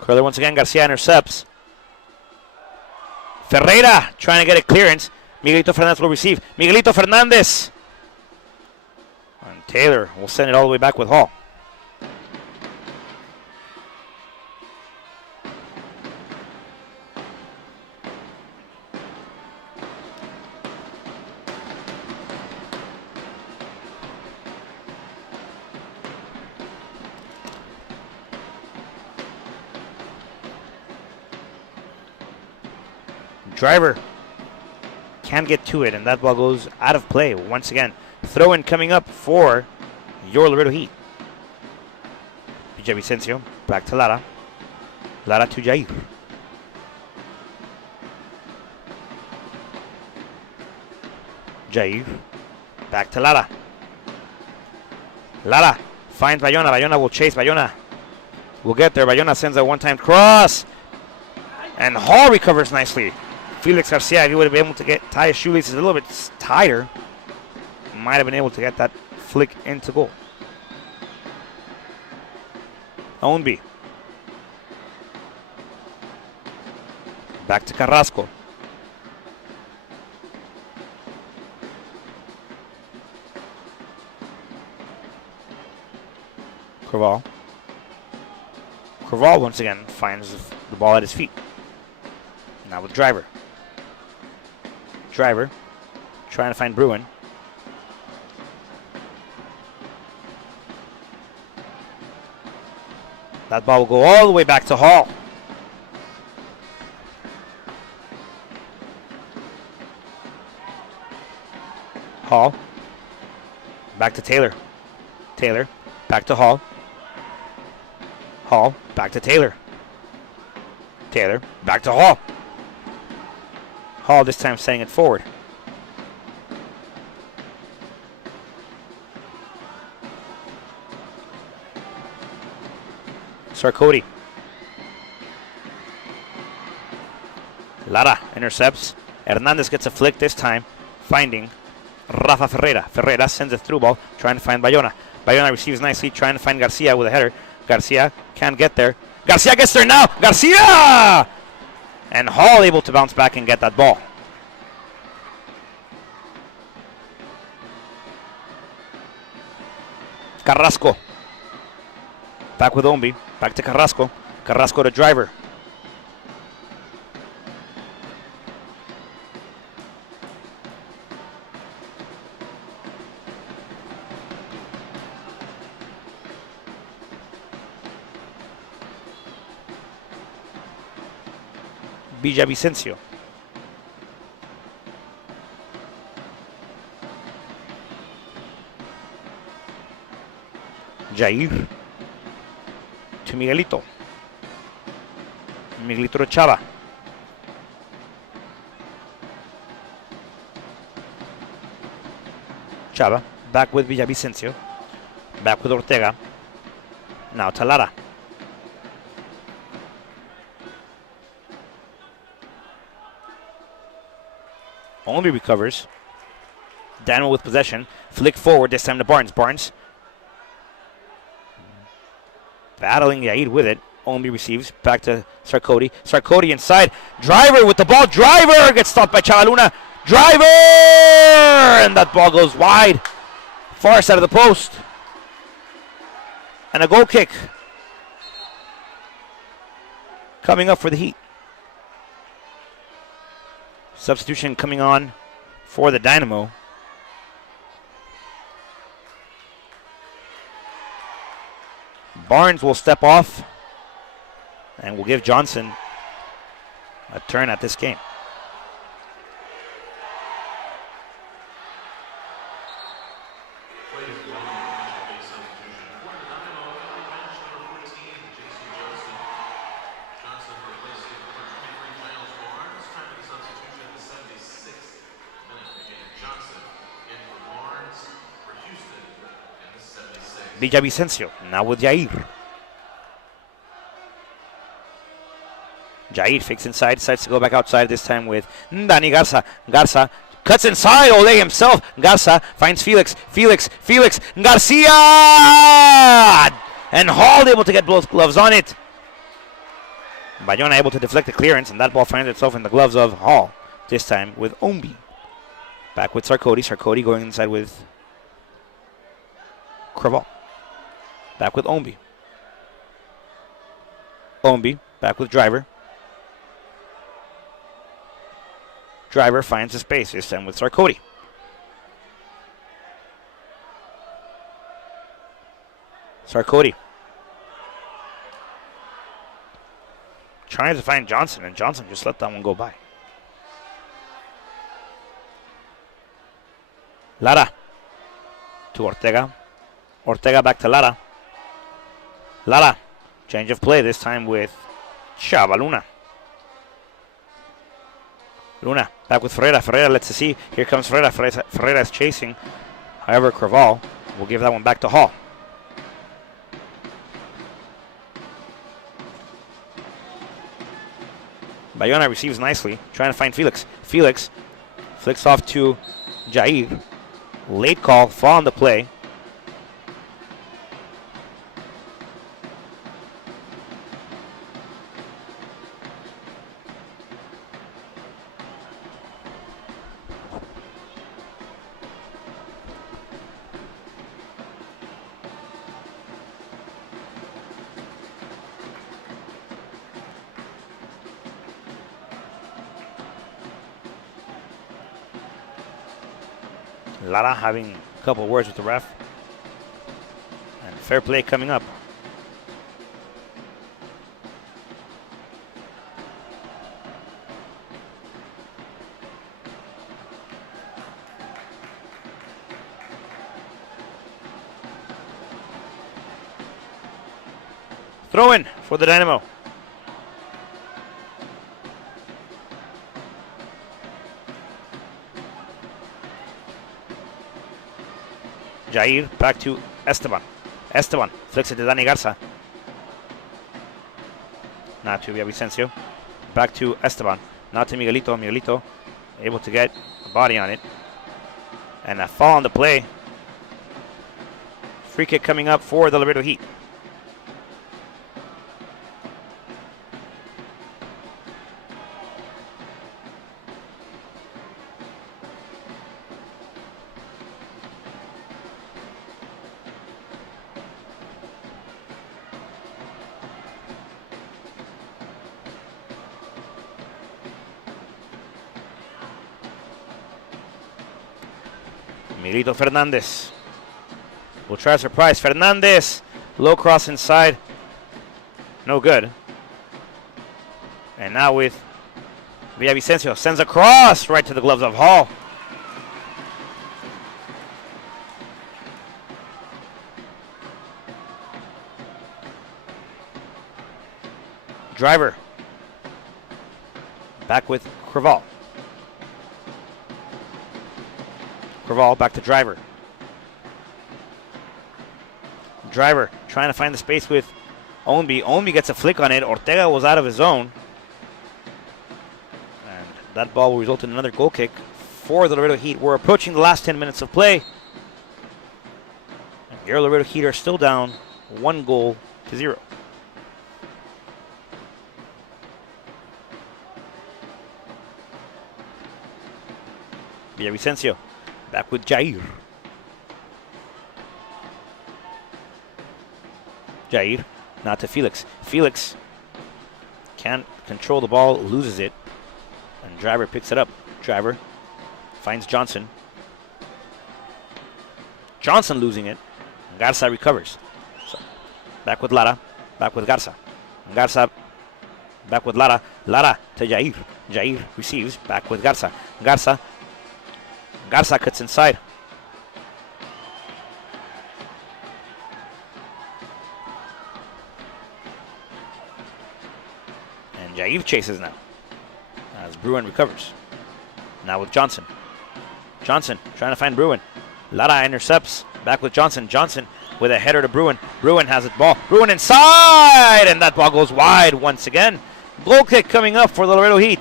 Curler once again, Garcia intercepts. Ferreira trying to get a clearance. Miguelito Fernandez will receive. Miguelito Fernandez. And Taylor will send it all the way back with Hall. Driver can't get to it, and that ball goes out of play once again. Throw in coming up for your Laredo Heat. Vicencio back to Lara. Lara to Jair. Jair back to Lara. Lara finds Bayona. Bayona will chase. Bayona will get there. Bayona sends a one-time cross, and Hall recovers nicely. Felix Garcia, if he would have been able to tie his shoelaces a little bit tighter, might have been able to get that flick into goal. Ownby. Back to Carrasco. Craval. Craval once again finds the ball at his feet. Now with Driver. Driver trying to find Bruin. That ball will go all the way back to Hall. Hall. Back to Taylor. Taylor. Back to Hall. Hall. Back to Taylor. Taylor. Back to Hall. Hall this time sending it forward. Sarkody. Lara intercepts. Hernandez gets a flick this time, finding Rafa Ferreira. Ferreira sends a through ball, trying to find Bayona. Bayona receives nicely, trying to find Garcia with a header. Garcia can't get there. Garcia gets there now. Garcia! And Hall able to bounce back and get that ball. Carrasco. Back with Ownby. Back to Carrasco. Carrasco to Driver. Vicencio. Jair to Miguelito. Miguelito to Chava. Chava back with Villavicencio. Back with Ortega. Now to Lara. Only recovers. Dynamo with possession. Flick forward, this time to Barnes. Barnes battling Yair with it. Only receives. Back to Sarkody. Sarkody inside. Driver with the ball. Driver gets stopped by Chavaluna. Driver! And that ball goes wide. Far side of the post. And a goal kick coming up for the Heat. Substitution coming on for the Dynamo. Barnes will step off and will give Johnson a turn at this game. Villavicencio, now with Jair. Jair fakes inside, decides to go back outside, this time with Dani Garza. Garza cuts inside, Ole himself. Garza finds Felix. Felix Garcia! And Hall able to get both gloves on it. Bayona able to deflect the clearance, and that ball finds itself in the gloves of Hall, this time with Ownby. Back with Sarkoti. Sarkoti going inside with Craval. Back with Ombi. Ombi back with Driver. Driver finds the space. This time with Sarkoti. Sarkoti. Trying to find Johnson, and Johnson just let that one go by. Lara to Ortega. Ortega back to Lara. Lara. Change of play, this time with Chava Luna. Luna back with Ferreira. Ferreira lets us see. Here comes Ferreira. Ferreira is chasing. However, Craval will give that one back to Hall. Bayona receives nicely, trying to find Felix. Felix flicks off to Jair. Late call, fall on the play. Lara having a couple words with the ref. And fair play coming up. Throw in for the Dynamo. Jair back to Esteban. Esteban flicks it to Dani Garza. Not to Villavicencio. Back to Esteban. Not to Miguelito. Miguelito able to get a body on it. And a fall on the play. Free kick coming up for the Laredo Heat. Miguelito Fernandez will try a surprise. Fernandez, low cross inside. No good. And now with Villavicencio, sends a cross right to the gloves of Hall. Driver. Back with Craval. Craval back to Driver. Driver trying to find the space with Ombi. Ombi gets a flick on it. Ortega was out of his zone. And that ball will result in another goal kick for the Laredo Heat. We're approaching the last 10 minutes of play. And your Laredo Heat are still down 1-0. Villavicencio. Back with Jair. Jair, not to Felix. Felix can't control the ball, loses it. And Driver picks it up. Driver finds Johnson. Johnson losing it. Garza recovers. So, back with Lara. Back with Garza. Garza back with Lara. Lara to Jair. Jair receives. Back with Garza. Garza cuts inside. And Jair chases now as Bruin recovers. Now with Johnson. Johnson trying to find Bruin. Lara intercepts. Back with Johnson. Johnson with a header to Bruin. Bruin has it ball. Bruin inside! And that ball goes wide once again. Goal kick coming up for the Laredo Heat.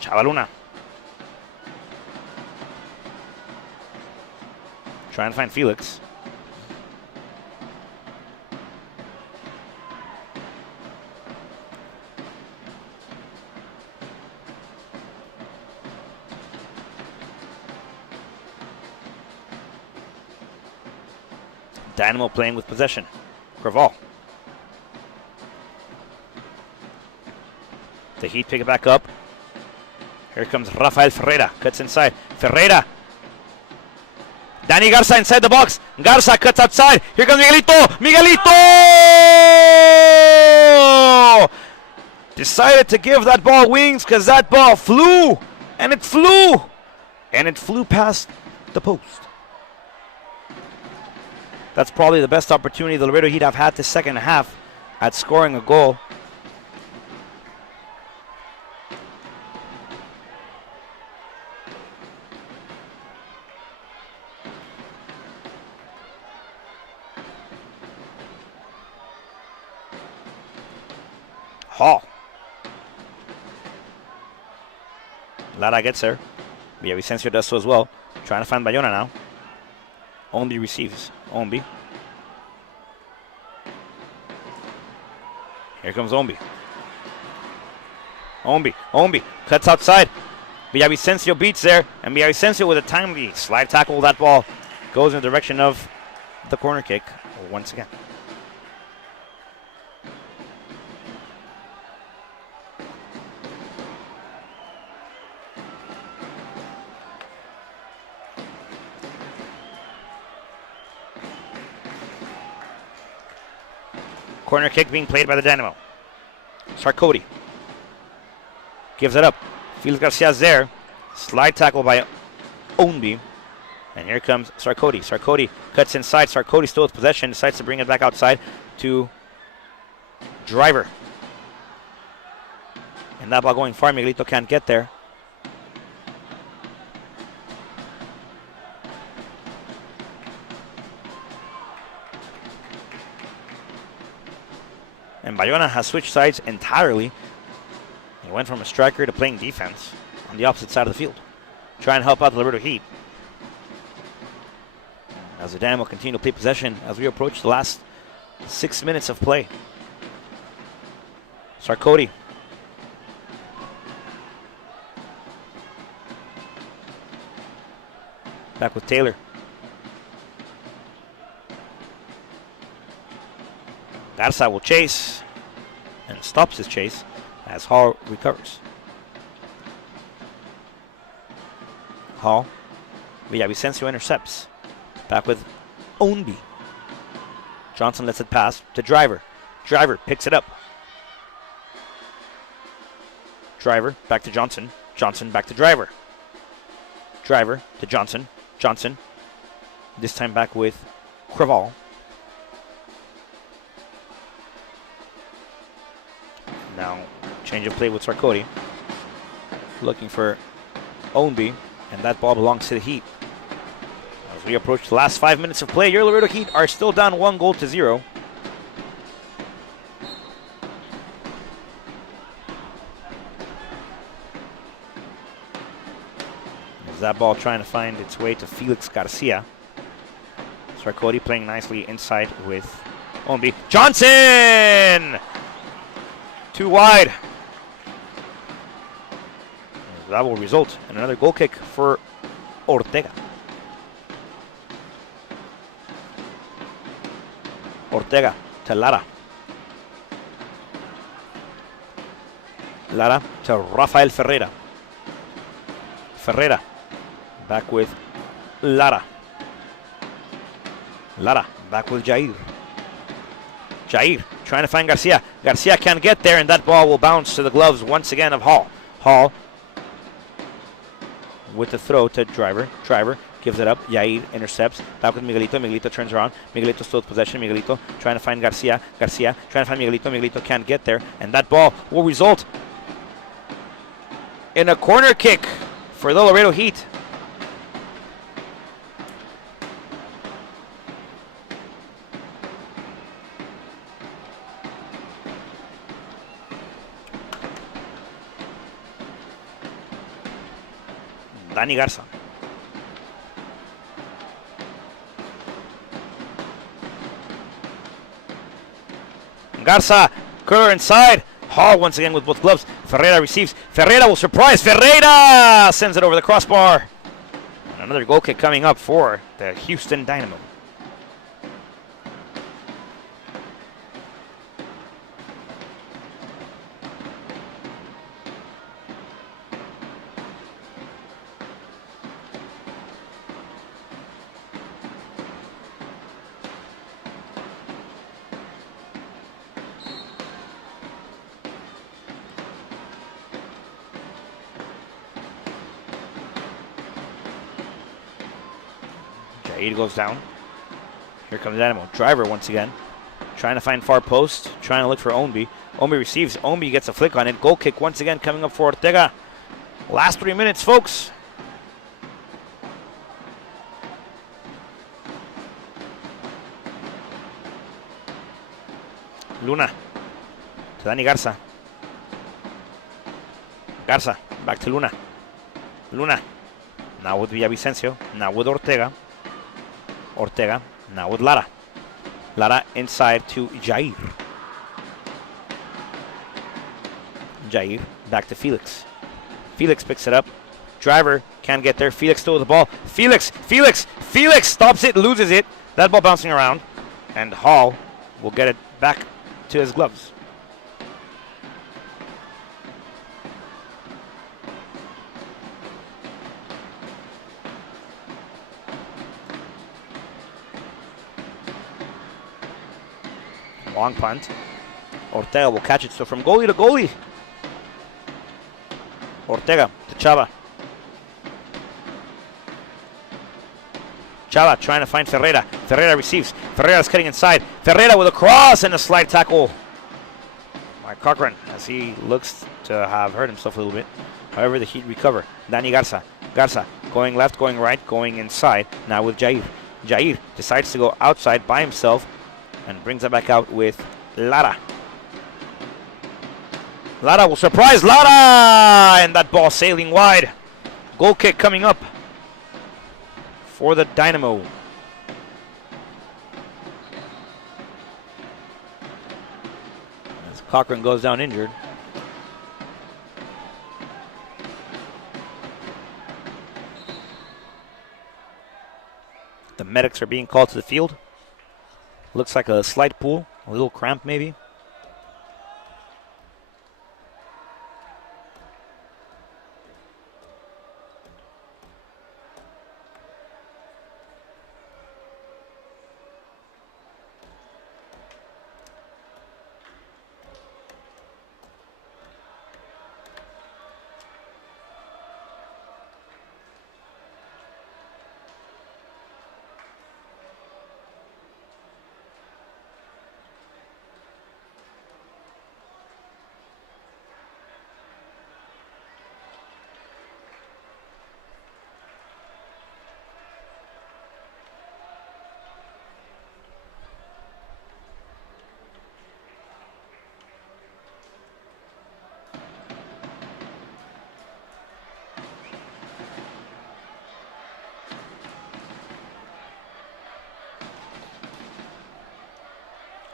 Chavaluna. Trying to find Felix. Dynamo playing with possession. Craval. The Heat pick it back up. Here comes Rafael Ferreira. Cuts inside. Ferreira. Danny Garza inside the box. Garza cuts outside. Here comes Miguelito. Miguelito! Decided to give that ball wings because that ball flew. And it flew. And it flew past the post. That's probably the best opportunity the Laredo Heat have had this second half at scoring a goal. Hall. Lara gets there. Villavicencio does so as well. Trying to find Bayona now. Ombi receives. Ombi. Here comes Ombi. Ombi cuts outside. Villavicencio beats there. And Villavicencio with a timely slide tackle. That ball goes in the direction of the corner kick once again. Corner kick being played by the Dynamo. Sarkody gives it up. Felix Garcia's there. Slide tackle by Onby. And here comes Sarkody. Sarkody cuts inside. Sarkody still with possession. Decides to bring it back outside to Driver. And that ball going far. Miguelito can't get there. And Bayona has switched sides entirely. He went from a striker to playing defense on the opposite side of the field. Try and help out the Laredo Heat. As the Dynamo continue to play possession as we approach the last 6 minutes of play. Sarkody. Back with Taylor. Garza will chase and stops his chase as Hall recovers. Hall. Villavicencio intercepts. Back with Onby. Johnson lets it pass to Driver. Driver picks it up. Driver back to Johnson. Johnson back to Driver. Driver to Johnson. Johnson. This time back with Craval. Now, change of play with Sarkody. Looking for Onby, and that ball belongs to the Heat. As we approach the last 5 minutes of play, your Laredo Heat are still down 1-0. As that ball trying to find its way to Felix Garcia. Sarkody playing nicely inside with Onby. Johnson! Too wide. That will result in another goal kick for Ortega. Ortega to Lara. Lara to Rafael Ferreira. Ferreira back with Lara. Lara back with Jair. Jair trying to find Garcia. Garcia can't get there, and that ball will bounce to the gloves once again of Hall. Hall with the throw to Driver. Driver gives it up. Jair intercepts. Back with Miguelito. Miguelito turns around. Miguelito still with possession. Miguelito trying to find Garcia. Garcia trying to find Miguelito. Miguelito can't get there, and that ball will result in a corner kick for the Laredo Heat. Danny Garza. Garza, curler inside. Hall once again with both gloves. Ferreira receives. Ferreira will surprise. Ferreira sends it over the crossbar. And another goal kick coming up for the Houston Dynamo. Jair goes down. Here comes Dynamo. Driver once again. Trying to find far post. Trying to look for Ombi. Ombi receives. Ombi gets a flick on it. Goal kick once again coming up for Ortega. Last 3 minutes, folks. Luna to Dani Garza. Garza back to Luna. Luna now with Villavicencio. Now with Ortega. Ortega now with Lara. Lara inside to Jair. Jair back to Felix. Felix picks it up. Driver can't get there. Felix still with the ball. Felix stops it, loses it. That ball bouncing around. And Hall will get it back to his gloves. Long punt. Ortega will catch it. So from goalie to goalie. Ortega to Chava. Chava trying to find Ferreira. Ferreira receives. Ferreira's cutting inside. Ferreira with a cross and a slide tackle by Cochran as he looks to have hurt himself a little bit. However, the Heat recover. Dani Garza. Garza going left, going right, going inside. Now with Jair. Jair decides to go outside by himself and brings it back out with Lara. Lara will surprise Lara! And that ball sailing wide. Goal kick coming up for the Dynamo. As Cochran goes down injured. The medics are being called to the field. Looks like a slight pull, a little cramp maybe.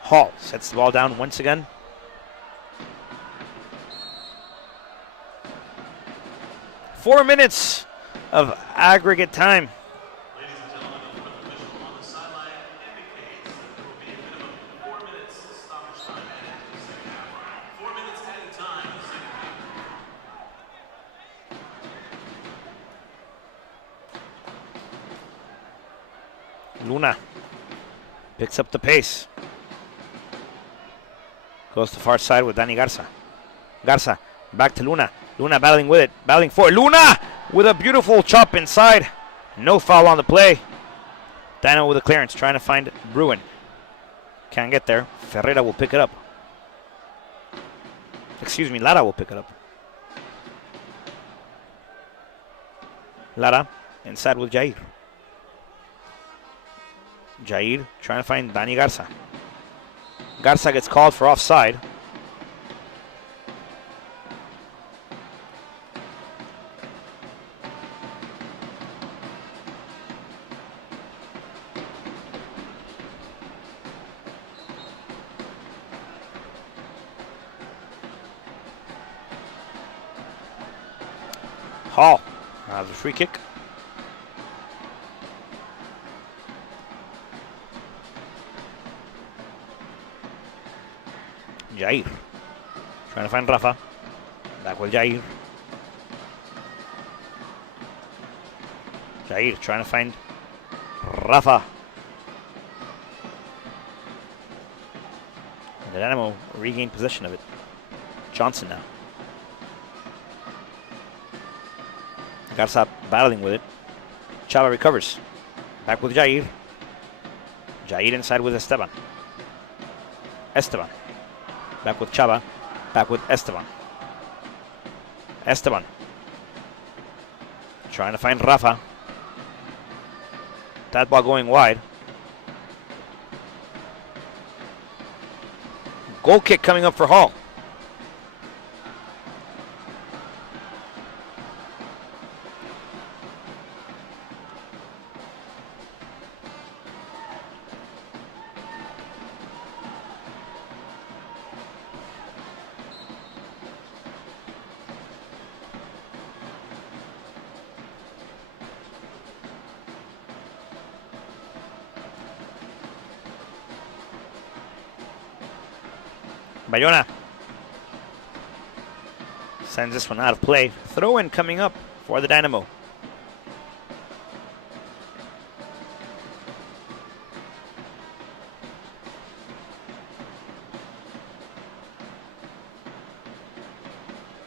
Hall sets the ball down once again. Four minutes of aggregate time. Ladies and gentlemen, the official on the sideline indicates that there will be a minimum of 4 minutes stoppage time added to the second half. 4 minutes added time in the second half. Luna picks up the pace. Goes to far side with Dani Garza. Garza back to Luna. Luna battling with it. Battling for it. Luna with a beautiful chop inside. No foul on the play. Dynamo with a clearance trying to find Bruin. Can't get there. Ferreira will pick it up. Excuse me, Lara will pick it up. Lara inside with Jair. Jair trying to find Dani Garza. Garza gets called for offside. Hall has a free kick. Jair trying to find Rafa. Back with Jair. Jair trying to find Rafa. And the Dynamo regain possession of it. Johnson now. Garza battling with it. Chava recovers. Back with Jair. Jair inside with Esteban. Esteban. Back with Chava. Back with Esteban. Esteban. Trying to find Rafa. That ball going wide. Goal kick coming up for Hall. Bayona sends this one out of play. Throw-in coming up for the Dynamo.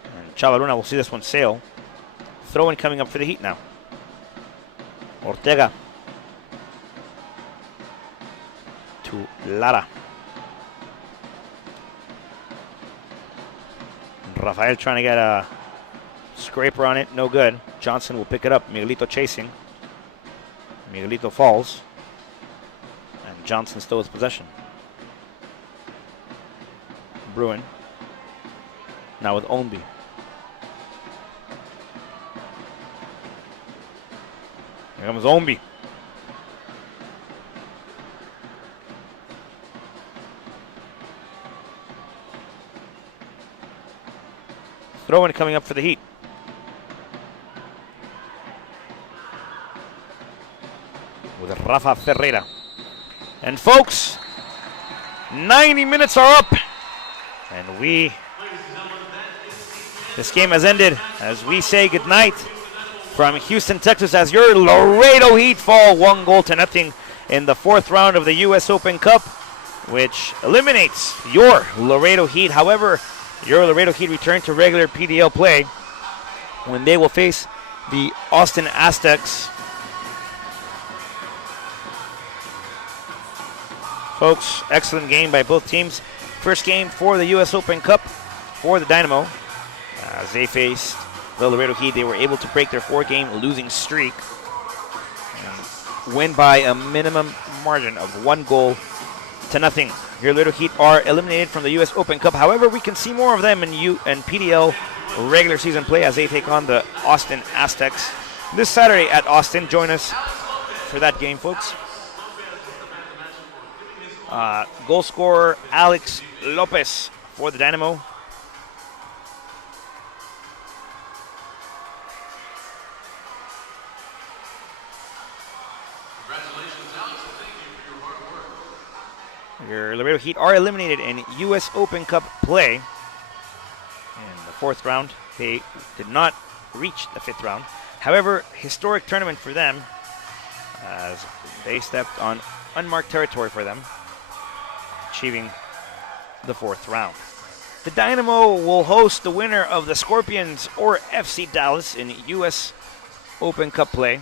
And Chavaruna will see this one sail. Throw-in coming up for the Heat now. Ortega to Lara. Rafael trying to get a scraper on it, no good. Johnson will pick it up. Miguelito chasing. Miguelito falls. And Johnson still has possession. Bruin. Now with Ownby. Here comes Ownby. Throw-in coming up for the Heat. With Rafa Ferreira. And folks, 90 minutes are up. And this game has ended as we say goodnight from Houston, Texas, as your Laredo Heat fall 1-0 in the 4th round of the US Open Cup, which eliminates your Laredo Heat. However, your Laredo Heat return to regular PDL play when they will face the Austin Aztecs. Folks, excellent game by both teams. First game for the US Open Cup for the Dynamo. As they faced the Laredo Heat, they were able to break their 4-game losing streak and win by a minimum margin of 1-0. Your Laredo Heat are eliminated from the U.S. Open Cup. However, we can see more of them in PDL regular season play as they take on the Austin Aztecs this Saturday at Austin. Join us for that game, folks. Goal scorer Alex Lopez for the Dynamo. Your Laredo Heat are eliminated in U.S. Open Cup play. In the 4th round, they did not reach the 5th round. However, historic tournament for them as they stepped on unmarked territory for them, achieving the 4th round. The Dynamo will host the winner of the Scorpions or FC Dallas in U.S. Open Cup play.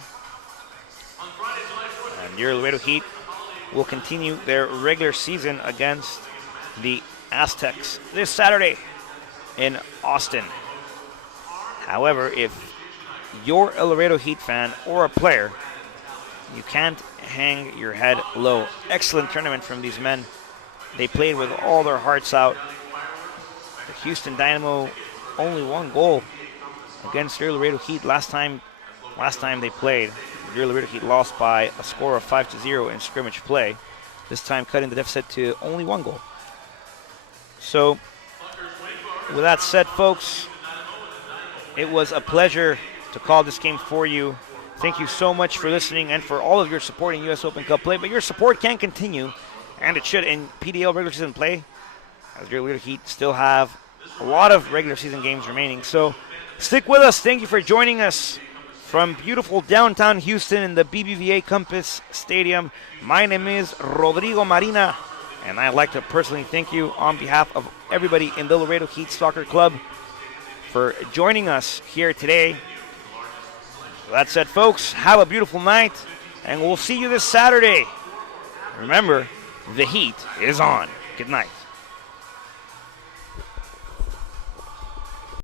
And your Laredo Heat will continue their regular season against the Aztecs this Saturday in Austin. However, if you're a Laredo Heat fan or a player, you can't hang your head low. Excellent tournament from these men. They played with all their hearts out. The Houston Dynamo only 1 goal against your Laredo Heat last time they played. Your Laredo Heat lost by a score of 5-0 in scrimmage play. This time cutting the deficit to only 1 goal. So, with that said, folks, it was a pleasure to call this game for you. Thank you so much for listening and for all of your support in U.S. Open Cup play. But your support can continue, and it should, in PDL regular season play, as your Laredo Heat still have a lot of regular season games remaining. So, stick with us. Thank you for joining us from beautiful downtown Houston in the BBVA Compass Stadium. My name is Rodrigo Marina, and I'd like to personally thank you on behalf of everybody in the Laredo Heat Soccer Club for joining us here today. That said, folks, have a beautiful night. and we'll see you this Saturday. Remember, the heat is on. Good night.